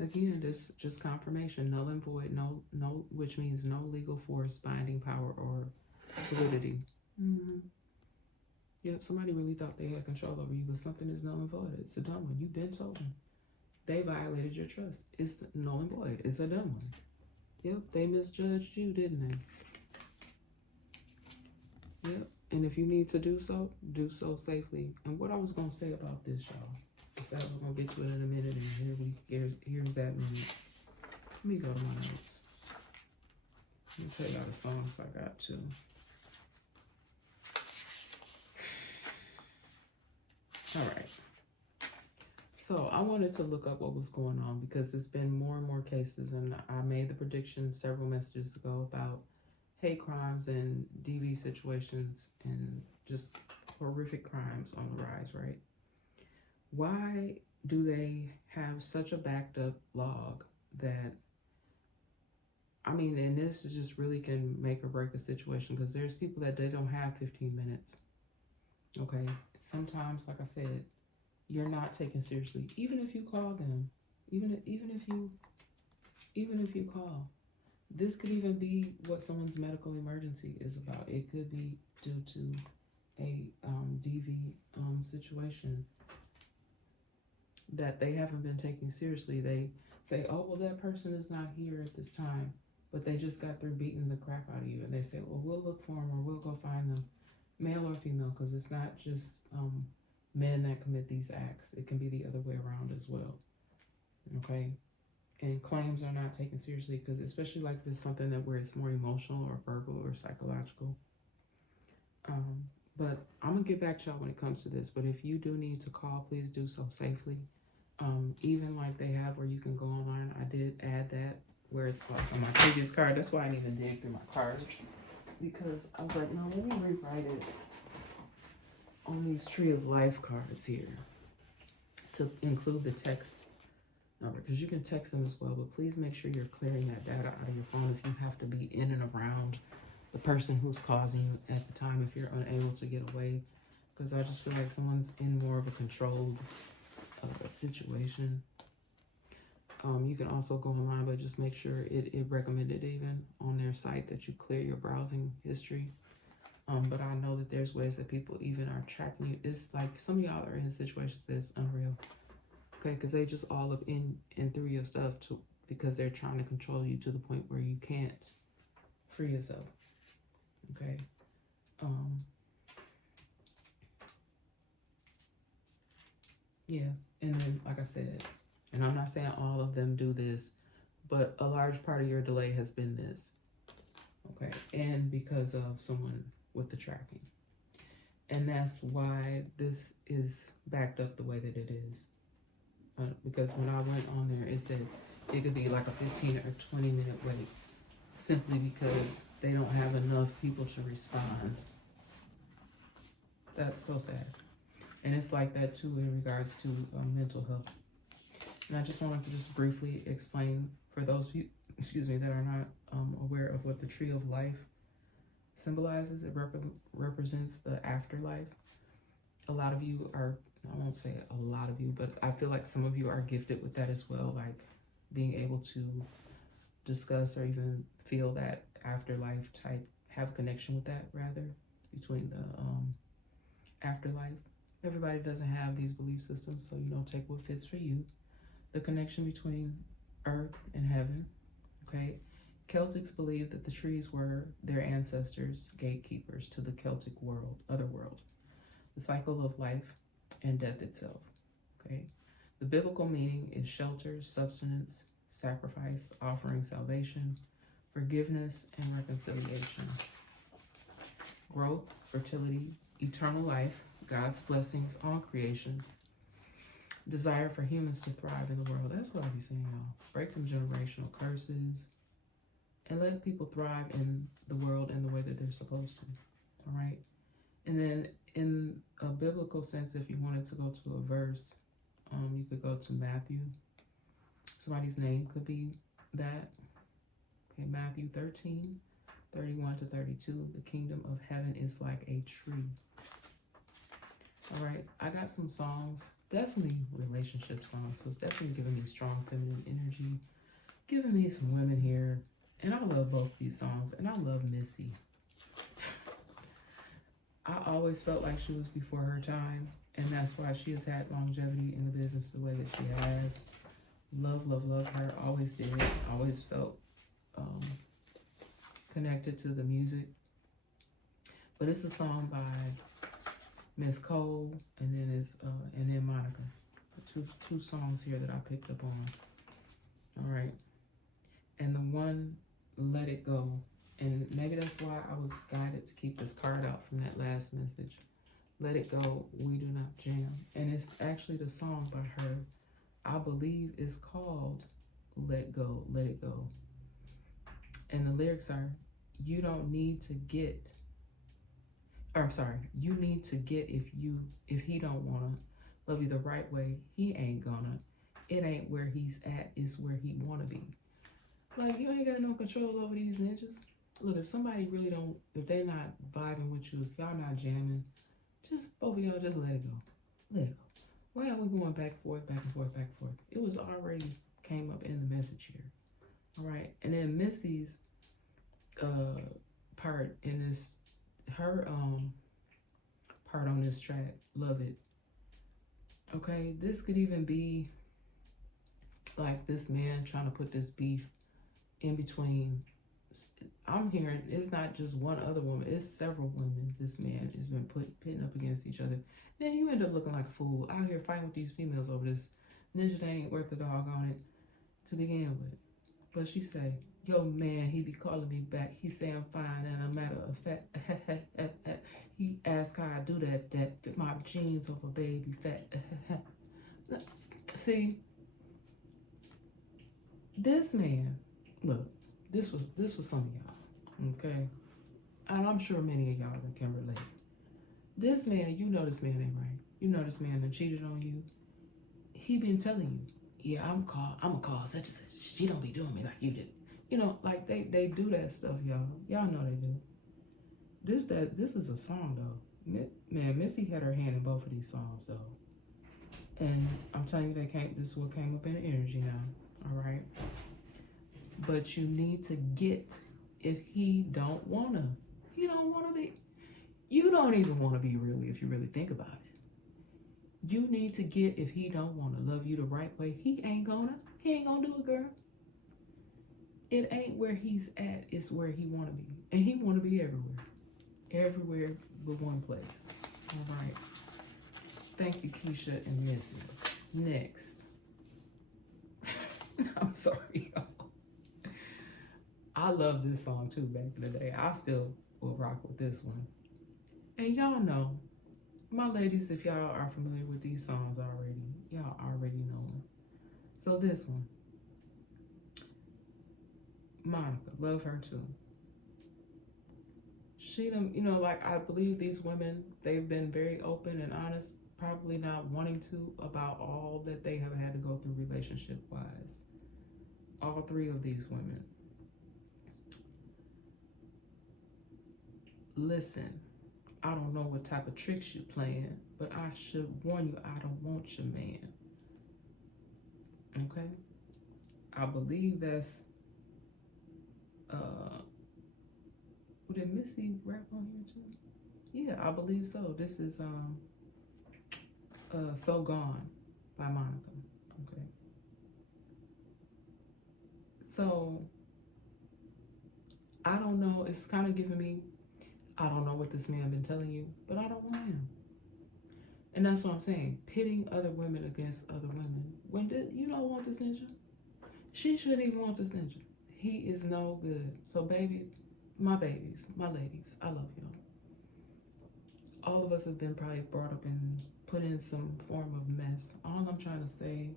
Again, this just confirmation, null and void, no, which means no legal force, binding power, or validity. Yep, somebody really thought they had control over you, but something is null and void. It's a dumb one. You've been told them. They violated your trust. It's null and void. It's a dumb one. Yep, they misjudged you, didn't they? Yep, and if you need to do so safely. And what I was going to say about this, y'all, is that we're going to get to it in a minute, and here's that minute. Let me go to my notes. Let me tell y'all the songs I got too. All right. So I wanted to look up what was going on because there's been more and more cases, and I made the prediction several messages ago about hate crimes and DV situations and just horrific crimes on the rise, right? Why do they have such a backed up log that, I mean, and this just really can make or break a situation because there's people that they don't have 15 minutes. Okay, sometimes, like I said, you're not taken seriously, even if you call them, even if you call. This could even be what someone's medical emergency is about. It could be due to a DV situation that they haven't been taking seriously. They say, oh, well, that person is not here at this time, but they just got through beating the crap out of you. And they say, well, we'll look for them or we'll go find them, male or female, because it's not just men that commit these acts. It can be the other way around as well. Okay? And claims are not taken seriously because, especially like this, something that where it's more emotional or verbal or psychological. But I'm gonna get back to y'all when it comes to this. But if you do need to call, please do so safely. Even like they have where you can go online. I did add that where it's like on my previous card. That's why I didn't even dig through my cards, because I was like, no, let me rewrite it on these Tree of Life cards here to include the text number, because you can text them as well, but please make sure you're clearing that data out of your phone if you have to be in and around the person who's causing you at the time, if you're unable to get away, because I just feel like someone's in more of a controlled situation. You can also go online, but just make sure it recommended even on their site that you clear your browsing history. But I know that there's ways that people even are tracking you. It's like some of y'all are in situations that's unreal. Okay, because they just all up in and through your stuff because they're trying to control you to the point where you can't free yourself. Okay. Yeah, and then like I said, and I'm not saying all of them do this, but a large part of your delay has been this. Okay, and because of someone with the tracking. And that's why this is backed up the way that it is. Because when I went on there, it said it could be like a 15 or 20 minute wait, simply because they don't have enough people to respond. That's so sad. And it's like that too in regards to mental health. And I just wanted to just briefly explain for those of you, that are not aware of what the Tree of Life symbolizes. It represents the afterlife. A lot of you are, I won't say a lot of you, but I feel like some of you are gifted with that as well, like being able to discuss or even feel that afterlife type, have connection with that rather, between the afterlife. Everybody doesn't have these belief systems, so take what fits for you. The connection between earth and heaven, okay? Celtics believe that the trees were their ancestors, gatekeepers to the Celtic world, other world, the cycle of life and death itself, okay? The biblical meaning is shelter, subsistence, sacrifice, offering salvation, forgiveness, and reconciliation. Growth, fertility, eternal life, God's blessings on creation, desire for humans to thrive in the world. That's what I be saying, y'all. Break them generational curses and let people thrive in the world in the way that they're supposed to. All right. And then in a biblical sense, if you wanted to go to a verse, you could go to Matthew. Somebody's name could be that. Okay, Matthew 13, 31 to 32. The kingdom of heaven is like a tree. All right, I got some songs, definitely relationship songs. So it's definitely giving me strong feminine energy, giving me some women here. And I love both these songs, and I love Missy. I always felt like she was before her time, and that's why she has had longevity in the business the way that she has. Love her. Always did. Always felt connected to the music. But it's a song by Miss Cole, and then Monica. Two songs here that I picked up on. All right, and the one, Let It Go. And maybe that's why I was guided to keep this card out from that last message. Let It Go, We Do Not Jam. And it's actually the song by her, I believe is called Let Go, Let It Go. And the lyrics are, you don't need to get, or I'm sorry, you need to get if he don't wanna love you the right way, he ain't gonna. It ain't where he's at, it's where he wanna be. Like, you ain't got no control over these ninjas. Look, if somebody really don't, if they're not vibing with you, if y'all not jamming, just both of y'all just let it go. Let it go. Why are we going back and forth, back and forth, back and forth? It was already came up in the message here. All right. And then Missy's part in this, her part on this track, Love It. Okay, this could even be like this man trying to put this beef in between. I'm hearing it's not just one other woman, it's several women this man has been pitting up against each other. Then you end up looking like a fool out here fighting with these females over this ninja that ain't worth a dog on it to begin with. But she say, yo man, he be calling me back. He say I'm fine and a matter of fact. He asked how I do that fit my jeans off a baby fat. See, this man, look, this was some of y'all, okay? And I'm sure many of y'all can relate. This man, you know this man ain't right. You know this man done cheated on you. He been telling you, yeah, I'm gonna call such and such. She don't be doing me like you did. You know, like they do that stuff, y'all. Y'all know they do. This is a song though. Man, Missy had her hand in both of these songs though. And I'm telling you, this is what came up in the energy now. All right. But you need to get if he don't wanna. He don't wanna be. You don't even wanna be really if you really think about it. You need to get if he don't wanna love you the right way. He ain't gonna do it, girl. It ain't where he's at, it's where he wanna be. And he wanna be everywhere. Everywhere but one place. All right. Thank you, Keisha and Missy. Next. I'm sorry, y'all. I love this song too back in the day. I still will rock with this one. And y'all know, my ladies, if y'all are familiar with these songs already, y'all already know them. So this one, Monica, love her too. She done, you know, like I believe these women, they've been very open and honest, probably not wanting to about all that they have had to go through relationship wise. All three of these women. Listen, I don't know what type of tricks you playing, but I should warn you, I don't want your man. Okay? I believe that's, did Missy rap on here too? Yeah, I believe so. This is So Gone by Monica. Okay. So I don't know, it's kind of giving me, I don't know what this man been telling you, but I don't want him. And that's what I'm saying. Pitting other women against other women. You don't want this ninja. She shouldn't even want this ninja. He is no good. So baby, my babies, my ladies, I love y'all. All of us have been probably brought up and put in some form of mess. All I'm trying to say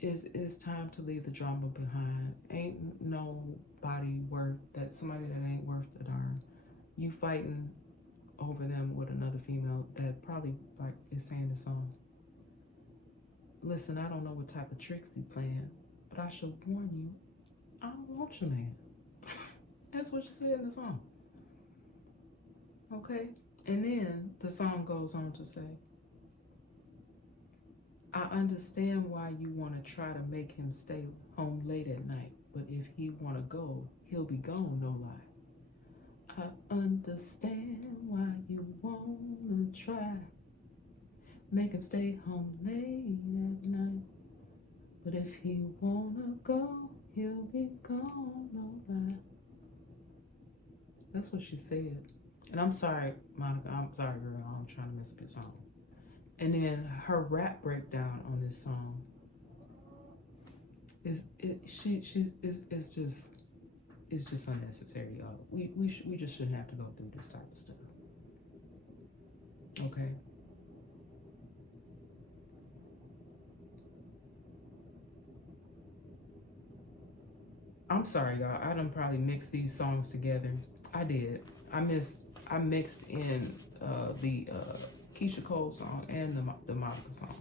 is it's time to leave the drama behind. Ain't nobody worth that, somebody that ain't worth a darn. You fighting over them with another female that probably like is saying the song. Listen, I don't know what type of tricks he playing, but I should warn you, I don't want your man. That's what she said in the song. Okay? And then the song goes on to say, I understand why you want to try to make him stay home late at night, but if he want to go, he'll be gone, no lie. I understand why you want to try make him stay home late at night, but if he want to go, he'll be gone, no lie. That's what she said. And I'm sorry, Monica, I'm sorry, girl, I'm trying to mess up your song. And then her rap breakdown on this song is just unnecessary, y'all. We just shouldn't have to go through this type of stuff. Okay. I'm sorry, y'all. I done probably mixed these songs together. I did. I mixed in the Keisha Cole song and the Monica song.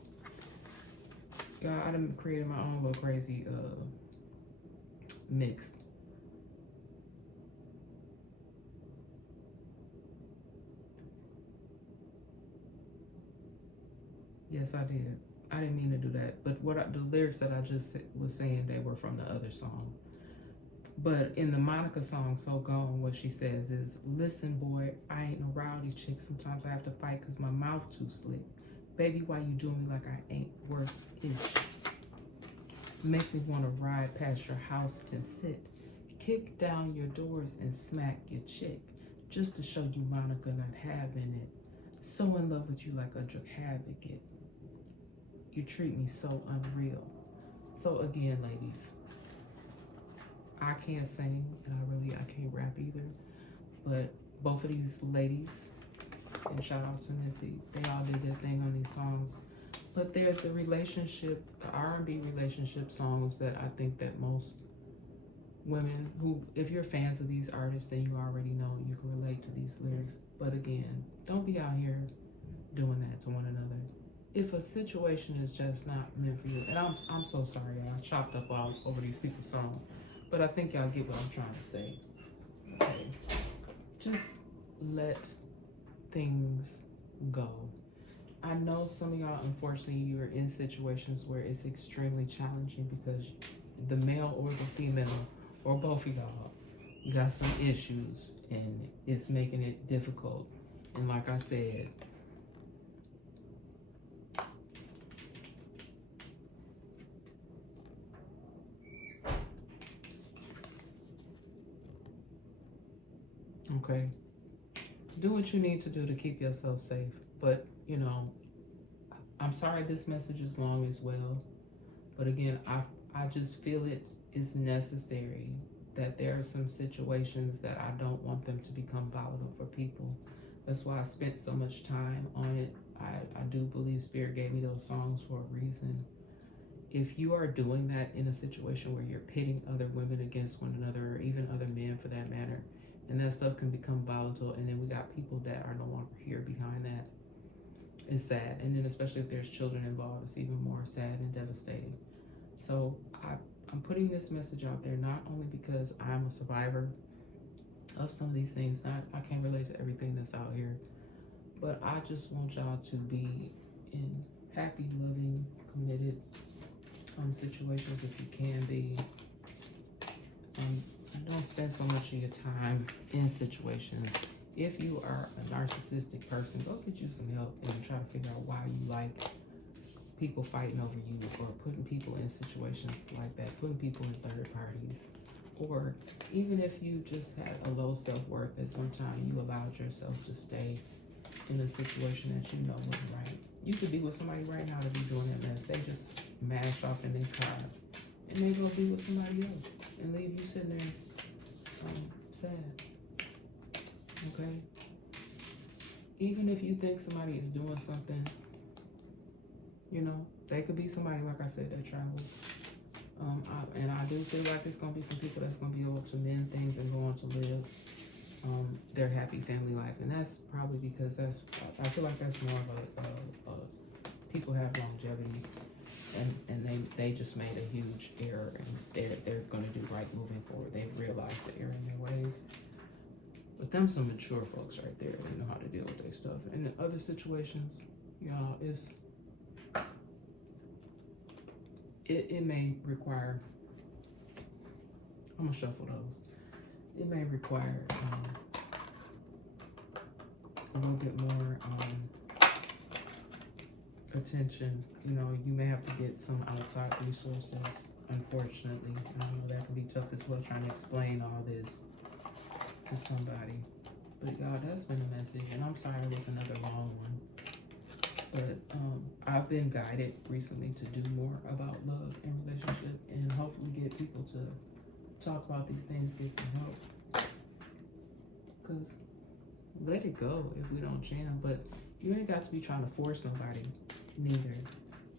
Y'all, I done created my own little crazy mix. Yes, I did. I didn't mean to do that. But the lyrics that I just was saying, they were from the other song. But in the Monica song, So Gone, what she says is, listen, boy, I ain't no rowdy chick. Sometimes I have to fight because my mouth too slick. Baby, why you doing me like I ain't worth it? Make me want to ride past your house and sit. Kick down your doors and smack your chick. Just to show you Monica not having it. So in love with you like a drug advocate. You treat me so unreal. So again, ladies, I can't sing, and I can't rap either. But both of these ladies, and shout out to Missy, they all did their thing on these songs. But there's the relationship, the R&B relationship songs that I think that most women who, if you're fans of these artists, then you already know you can relate to these lyrics. But again, don't be out here doing that to one another. If a situation is just not meant for you, and I'm so sorry, I chopped up all over these people's songs, but I think y'all get what I'm trying to say. Okay, just let things go. I know some of y'all, unfortunately, you are in situations where it's extremely challenging because the male or the female, or both of y'all, got some issues and it's making it difficult. And like I said, okay, do what you need to do to keep yourself safe. But, you know, I'm sorry this message is long as well. But again, I just feel it is necessary that there are some situations that I don't want them to become volatile for people. That's why I spent so much time on it. I do believe Spirit gave me those songs for a reason. If you are doing that in a situation where you're pitting other women against one another, or even other men for that matter, and that stuff can become volatile, and then we got people that are no longer here behind that, it's sad. And then especially if there's children involved, it's even more sad and devastating. So I'm putting this message out there not only because I'm a survivor of some of these things. I can't relate to everything that's out here, but I just want y'all to be in happy, loving, committed situations if you can be. Don't spend so much of your time in situations. If you are a narcissistic person, go get you some help and try to figure out why you like people fighting over you, or putting people in situations like that, putting people in third parties. Or even if you just had a low self-worth, that sometimes you allowed yourself to stay in a situation that you know wasn't right. You could be with somebody right now to be doing that mess. They just mash off and then cry. and may go be with somebody else and leave you sitting there sad. Okay? Even if you think somebody is doing something, you know, they could be somebody, like I said, that travels. And I do feel like it's going to be some people that's going to be able to mend things and go on to live their happy family life. And that's probably because I feel like that's more of people have longevity, and they just made a huge error, and they're going to do right moving forward. They've realized the error in their ways. But them some mature folks right there. They know how to deal with their stuff. And in other situations, y'all, it may require, I'm gonna shuffle those. It may require a little bit more attention. You know, you may have to get some outside resources, unfortunately. I know that can be tough as well, trying to explain all this to somebody. But y'all, that's been the message, and I'm sorry it was another long one. But I've been guided recently to do more about love and relationship, and hopefully get people to talk about these things, get some help. Because let it go if we don't jam. But you ain't got to be trying to force nobody neither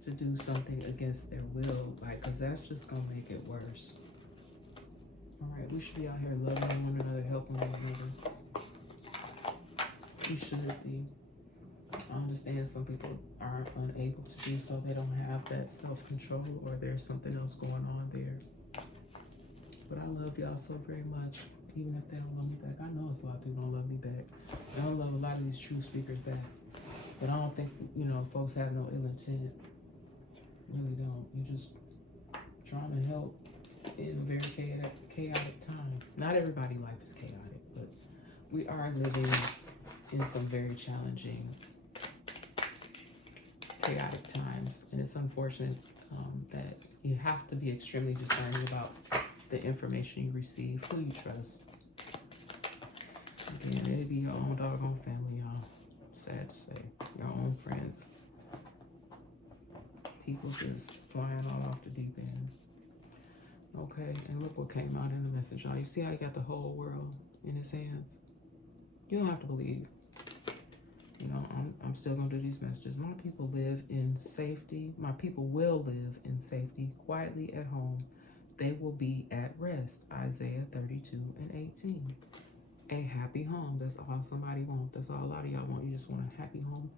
to do something against their will, like, because that's just gonna make it worse. All right, we should be out here loving one another, helping one another. We should be. I understand some people are unable to do so. They don't have that self-control, or there's something else going on there. But I love y'all so very much, even if they don't love me back. I know it's a lot of people don't love me back. I don't love a lot of these true speakers back. But I don't think, you know, folks have no ill intent. Really don't. You just trying to help in a very chaotic time. Not everybody's life is chaotic, but we are living in some very challenging, chaotic times, and it's unfortunate that you have to be extremely discerning about the information you receive, who you trust. Again, it'd be your own doggone family, y'all. Sad to say, your own friends. People just flying all off the deep end. Okay, and look what came out in the message, y'all. You see how he got the whole world in his hands? You don't have to believe. You know, I'm still going to do these messages. My people live in safety. My people will live in safety, quietly at home. They will be at rest. Isaiah 32 and 18. A happy home. That's all somebody wants. That's all a lot of y'all want. You just want a happy home.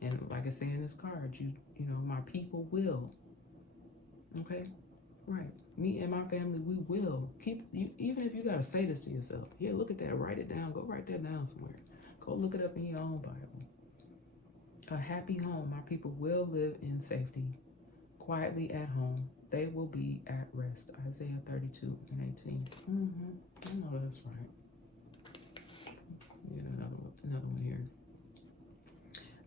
And like I say in this card, you know, my people will. Okay? Right. Me and my family, we will. Keep you, even if you got to say this to yourself. Yeah, look at that. Write it down. Go write that down somewhere. Go look it up in your own Bible. A happy home. My people will live in safety, quietly at home. They will be at rest. Isaiah 32 and 18. I know that's right. Get another one here.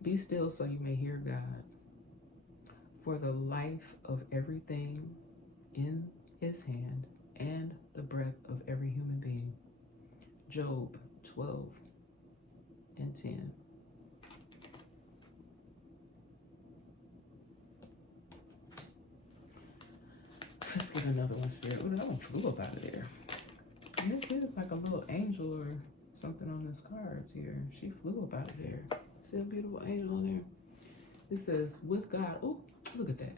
Be still so you may hear God. For the life of everything in his hand and the breath of every human being. Job 12 and 10. Let's get another one, Spirit. Oh, that one flew up out of there. And this is like a little angel or something on this card here. She flew up out of there. See a beautiful angel in there? It says, with God. Oh, look at that.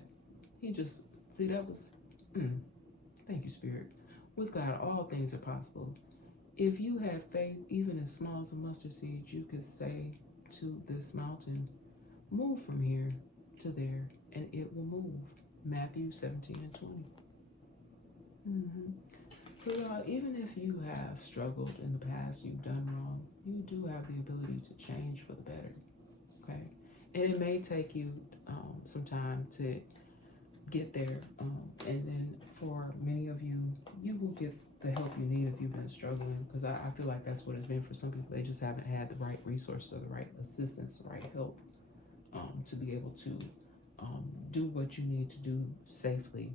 He just, see, that was, thank you, Spirit. With God, all things are possible. If you have faith, even as small as a mustard seed, you could say to this mountain, move from here to there, and it will move. Matthew 17 and 20. So y'all, even if you have struggled in the past, you've done wrong, you do have the ability to change for the better, okay? And it may take you some time to get there, and then for many of you, you will get the help you need if you've been struggling, because I feel like that's what it's been for some people. They just haven't had the right resources or the right assistance, the right help to be able to do what you need to do safely.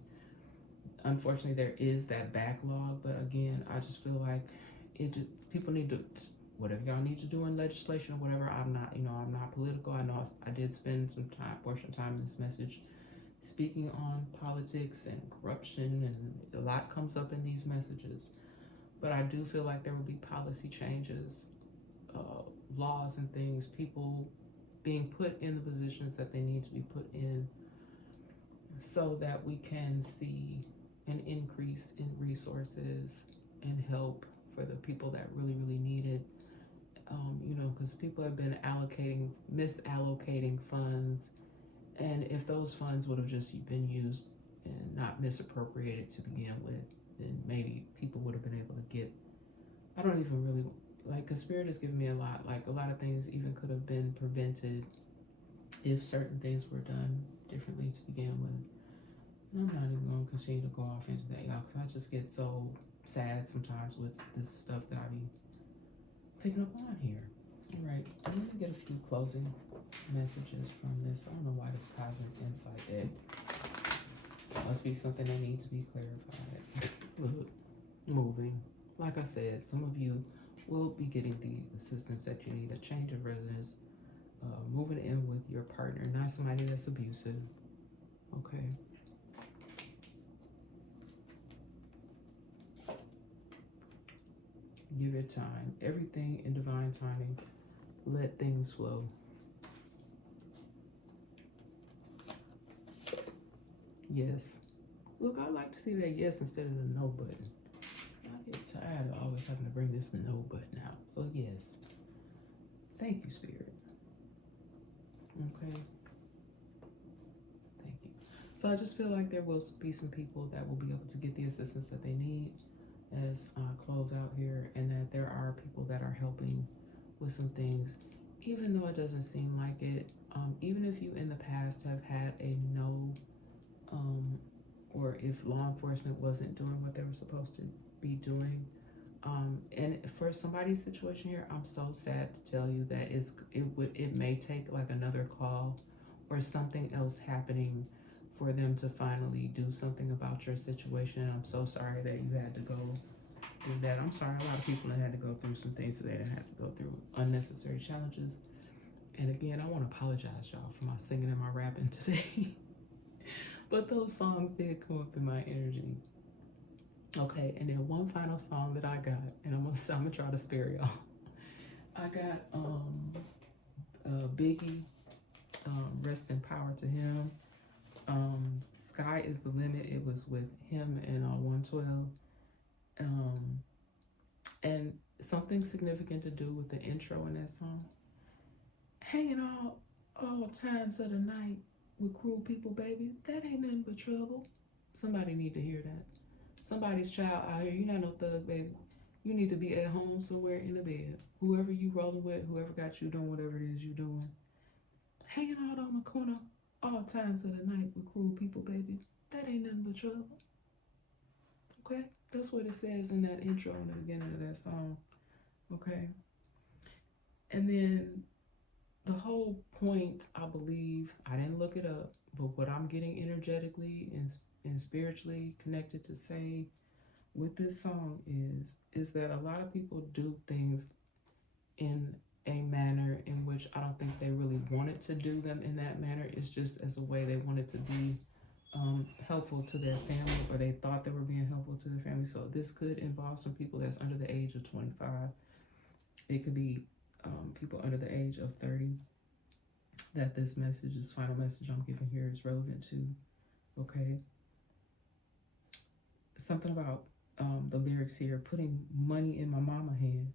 Unfortunately, there is that backlog, but again, I just feel like people need to, whatever y'all need to do in legislation or whatever. I'm not political. I know I did spend some portion of time in this message speaking on politics and corruption, and a lot comes up in these messages. But I do feel like there will be policy changes, laws and things, people being put in the positions that they need to be put in so that we can see an increase in resources and help for the people that really, really need it. Because people have been misallocating funds, and if those funds would have just been used and not misappropriated to begin with, then maybe people would have been able to get. I don't even really like. Cause Spirit has given me a lot. Like a lot of things even could have been prevented if certain things were done differently to begin with. And I'm not even going to continue to go off into that, y'all, because I just get so sad sometimes with this stuff that I be picking up on here. All right, I'm going to get a few closing messages from this. I don't know why this Cosmic Insight deck. Must be something that needs to be clarified. Look, moving. Like I said, some of you will be getting the assistance that you need, a change of residence, moving in with your partner, not somebody that's abusive. Okay. Give it time. Everything in divine timing. Let things flow. Yes. Look, I like to see that yes instead of the no button. I get tired of always having to bring this no button out. So yes. Thank you, Spirit. Okay. Thank you. So I just feel like there will be some people that will be able to get the assistance that they need as I close out here, and that there are people that are helping with some things, even though it doesn't seem like it. Even if you in the past have had a no, or if law enforcement wasn't doing what they were supposed to be doing, and for somebody's situation here, I'm so sad to tell you that it may take like another call or something else happening for them to finally do something about your situation. And I'm so sorry that you had to go through that. I'm sorry, a lot of people have had to go through some things that they didn't have to go through, unnecessary challenges. And again, I want to apologize, y'all, for my singing and my rapping today. But those songs did come up in my energy. Okay, and then one final song that I got, and I'm gonna try to spare y'all. I got Biggie, rest in power to him. Sky is the Limit. It was with him and 112. And something significant to do with the intro in that song. Hanging all times of the night with cruel people, baby. That ain't nothing but trouble. Somebody need to hear that. Somebody's child out here. You're not no thug, baby. You need to be at home somewhere in the bed. Whoever you rolling with, whoever got you doing whatever it is you doing. Hanging out on the corner all times of the night with cruel people, baby. That ain't nothing but trouble. Okay? That's what it says in that intro in the beginning of that song. Okay? And then the whole point, I believe, I didn't look it up, but what I'm getting energetically and spiritually connected to say with this song is that a lot of people do things in a manner in which I don't think they really wanted to do them in that manner. It's just as a way they wanted to be helpful to their family, or they thought they were being helpful to their family. So this could involve some people that's under the age of 25. It could be people under the age of 30 that this final message I'm giving here is relevant to. Okay. Something about the lyrics here, putting money in my mama hand,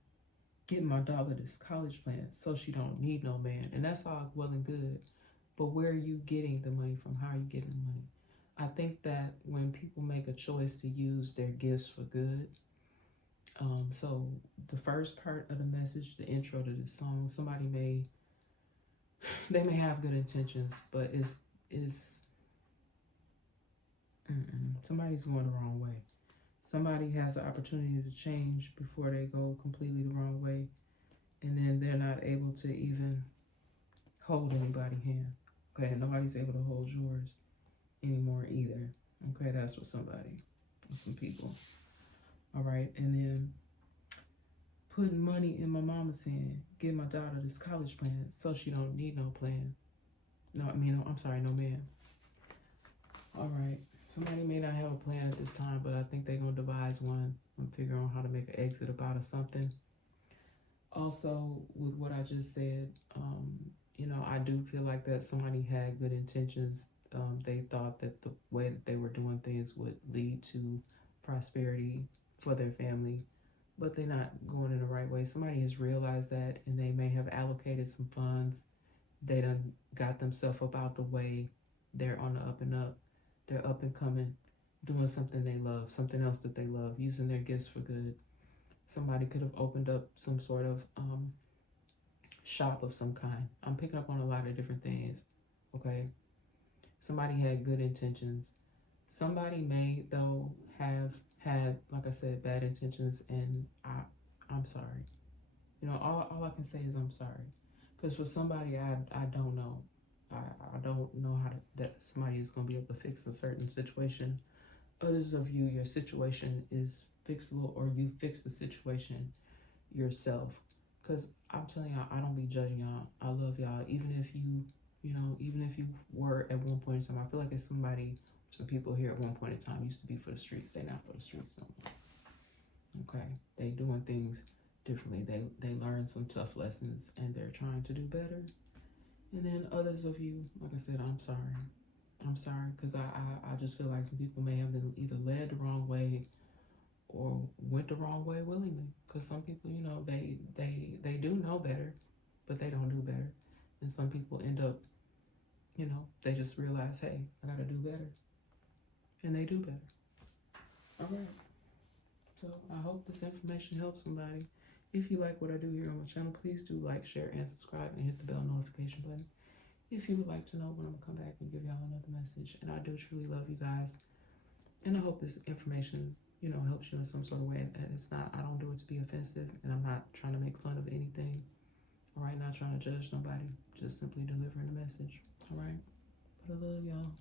getting my daughter this college plan so she don't need no man. And that's all well and good, but where are you getting the money from? How are you getting the money? I think that when people make a choice to use their gifts for good, so the first part of the message, the intro to this song, they may have good intentions, but somebody's going the wrong way. Somebody has the opportunity to change before they go completely the wrong way, and then they're not able to even hold anybody's hand. Okay, nobody's able to hold yours anymore either. Okay, that's for some people. All right, and then putting money in my mama's hand, give my daughter this college plan so she don't need no plan. No man. All right. Somebody may not have a plan at this time, but I think they're going to devise one and figure out how to make an exit about or something. Also, with what I just said, you know, I do feel like that somebody had good intentions. They thought that the way that they were doing things would lead to prosperity for their family, but they're not going in the right way. Somebody has realized that, and they may have allocated some funds. They done got themselves up out the way. They're on the up and up. They're up and coming, doing something they love, something else that they love, using their gifts for good. Somebody could have opened up some sort of shop of some kind. I'm picking up on a lot of different things. Okay. Somebody had good intentions. Somebody may, though, have had, like I said, bad intentions, and I'm sorry. You know, all I can say is I'm sorry. Because for somebody, I don't know. I don't know how to, that somebody is going to be able to fix a certain situation. Others of you, your situation is fixable, or you fix the situation yourself. Because I'm telling y'all, I don't be judging y'all. I love y'all. Even if you know, even if you were at one point in time, I feel like it's somebody, some people here at one point in time used to be for the streets. They're not for the streets no more. Okay. They doing things differently. They learn some tough lessons and they're trying to do better. And then others of you, like I said, I'm sorry. I'm sorry, because I just feel like some people may have been either led the wrong way or went the wrong way willingly. Because some people, you know, they do know better, but they don't do better. And some people end up, you know, they just realize, hey, I gotta do better. And they do better. All right. So I hope this information helps somebody. If you like what I do here on my channel, please do like, share, and subscribe, and hit the bell notification button if you would like to know when I'm gonna come back and give y'all another message. And I do truly love you guys. And I hope this information, you know, helps you in some sort of way. And it's not, I don't do it to be offensive, and I'm not trying to make fun of anything. All right, not trying to judge nobody, just simply delivering a message. All right, but I love y'all.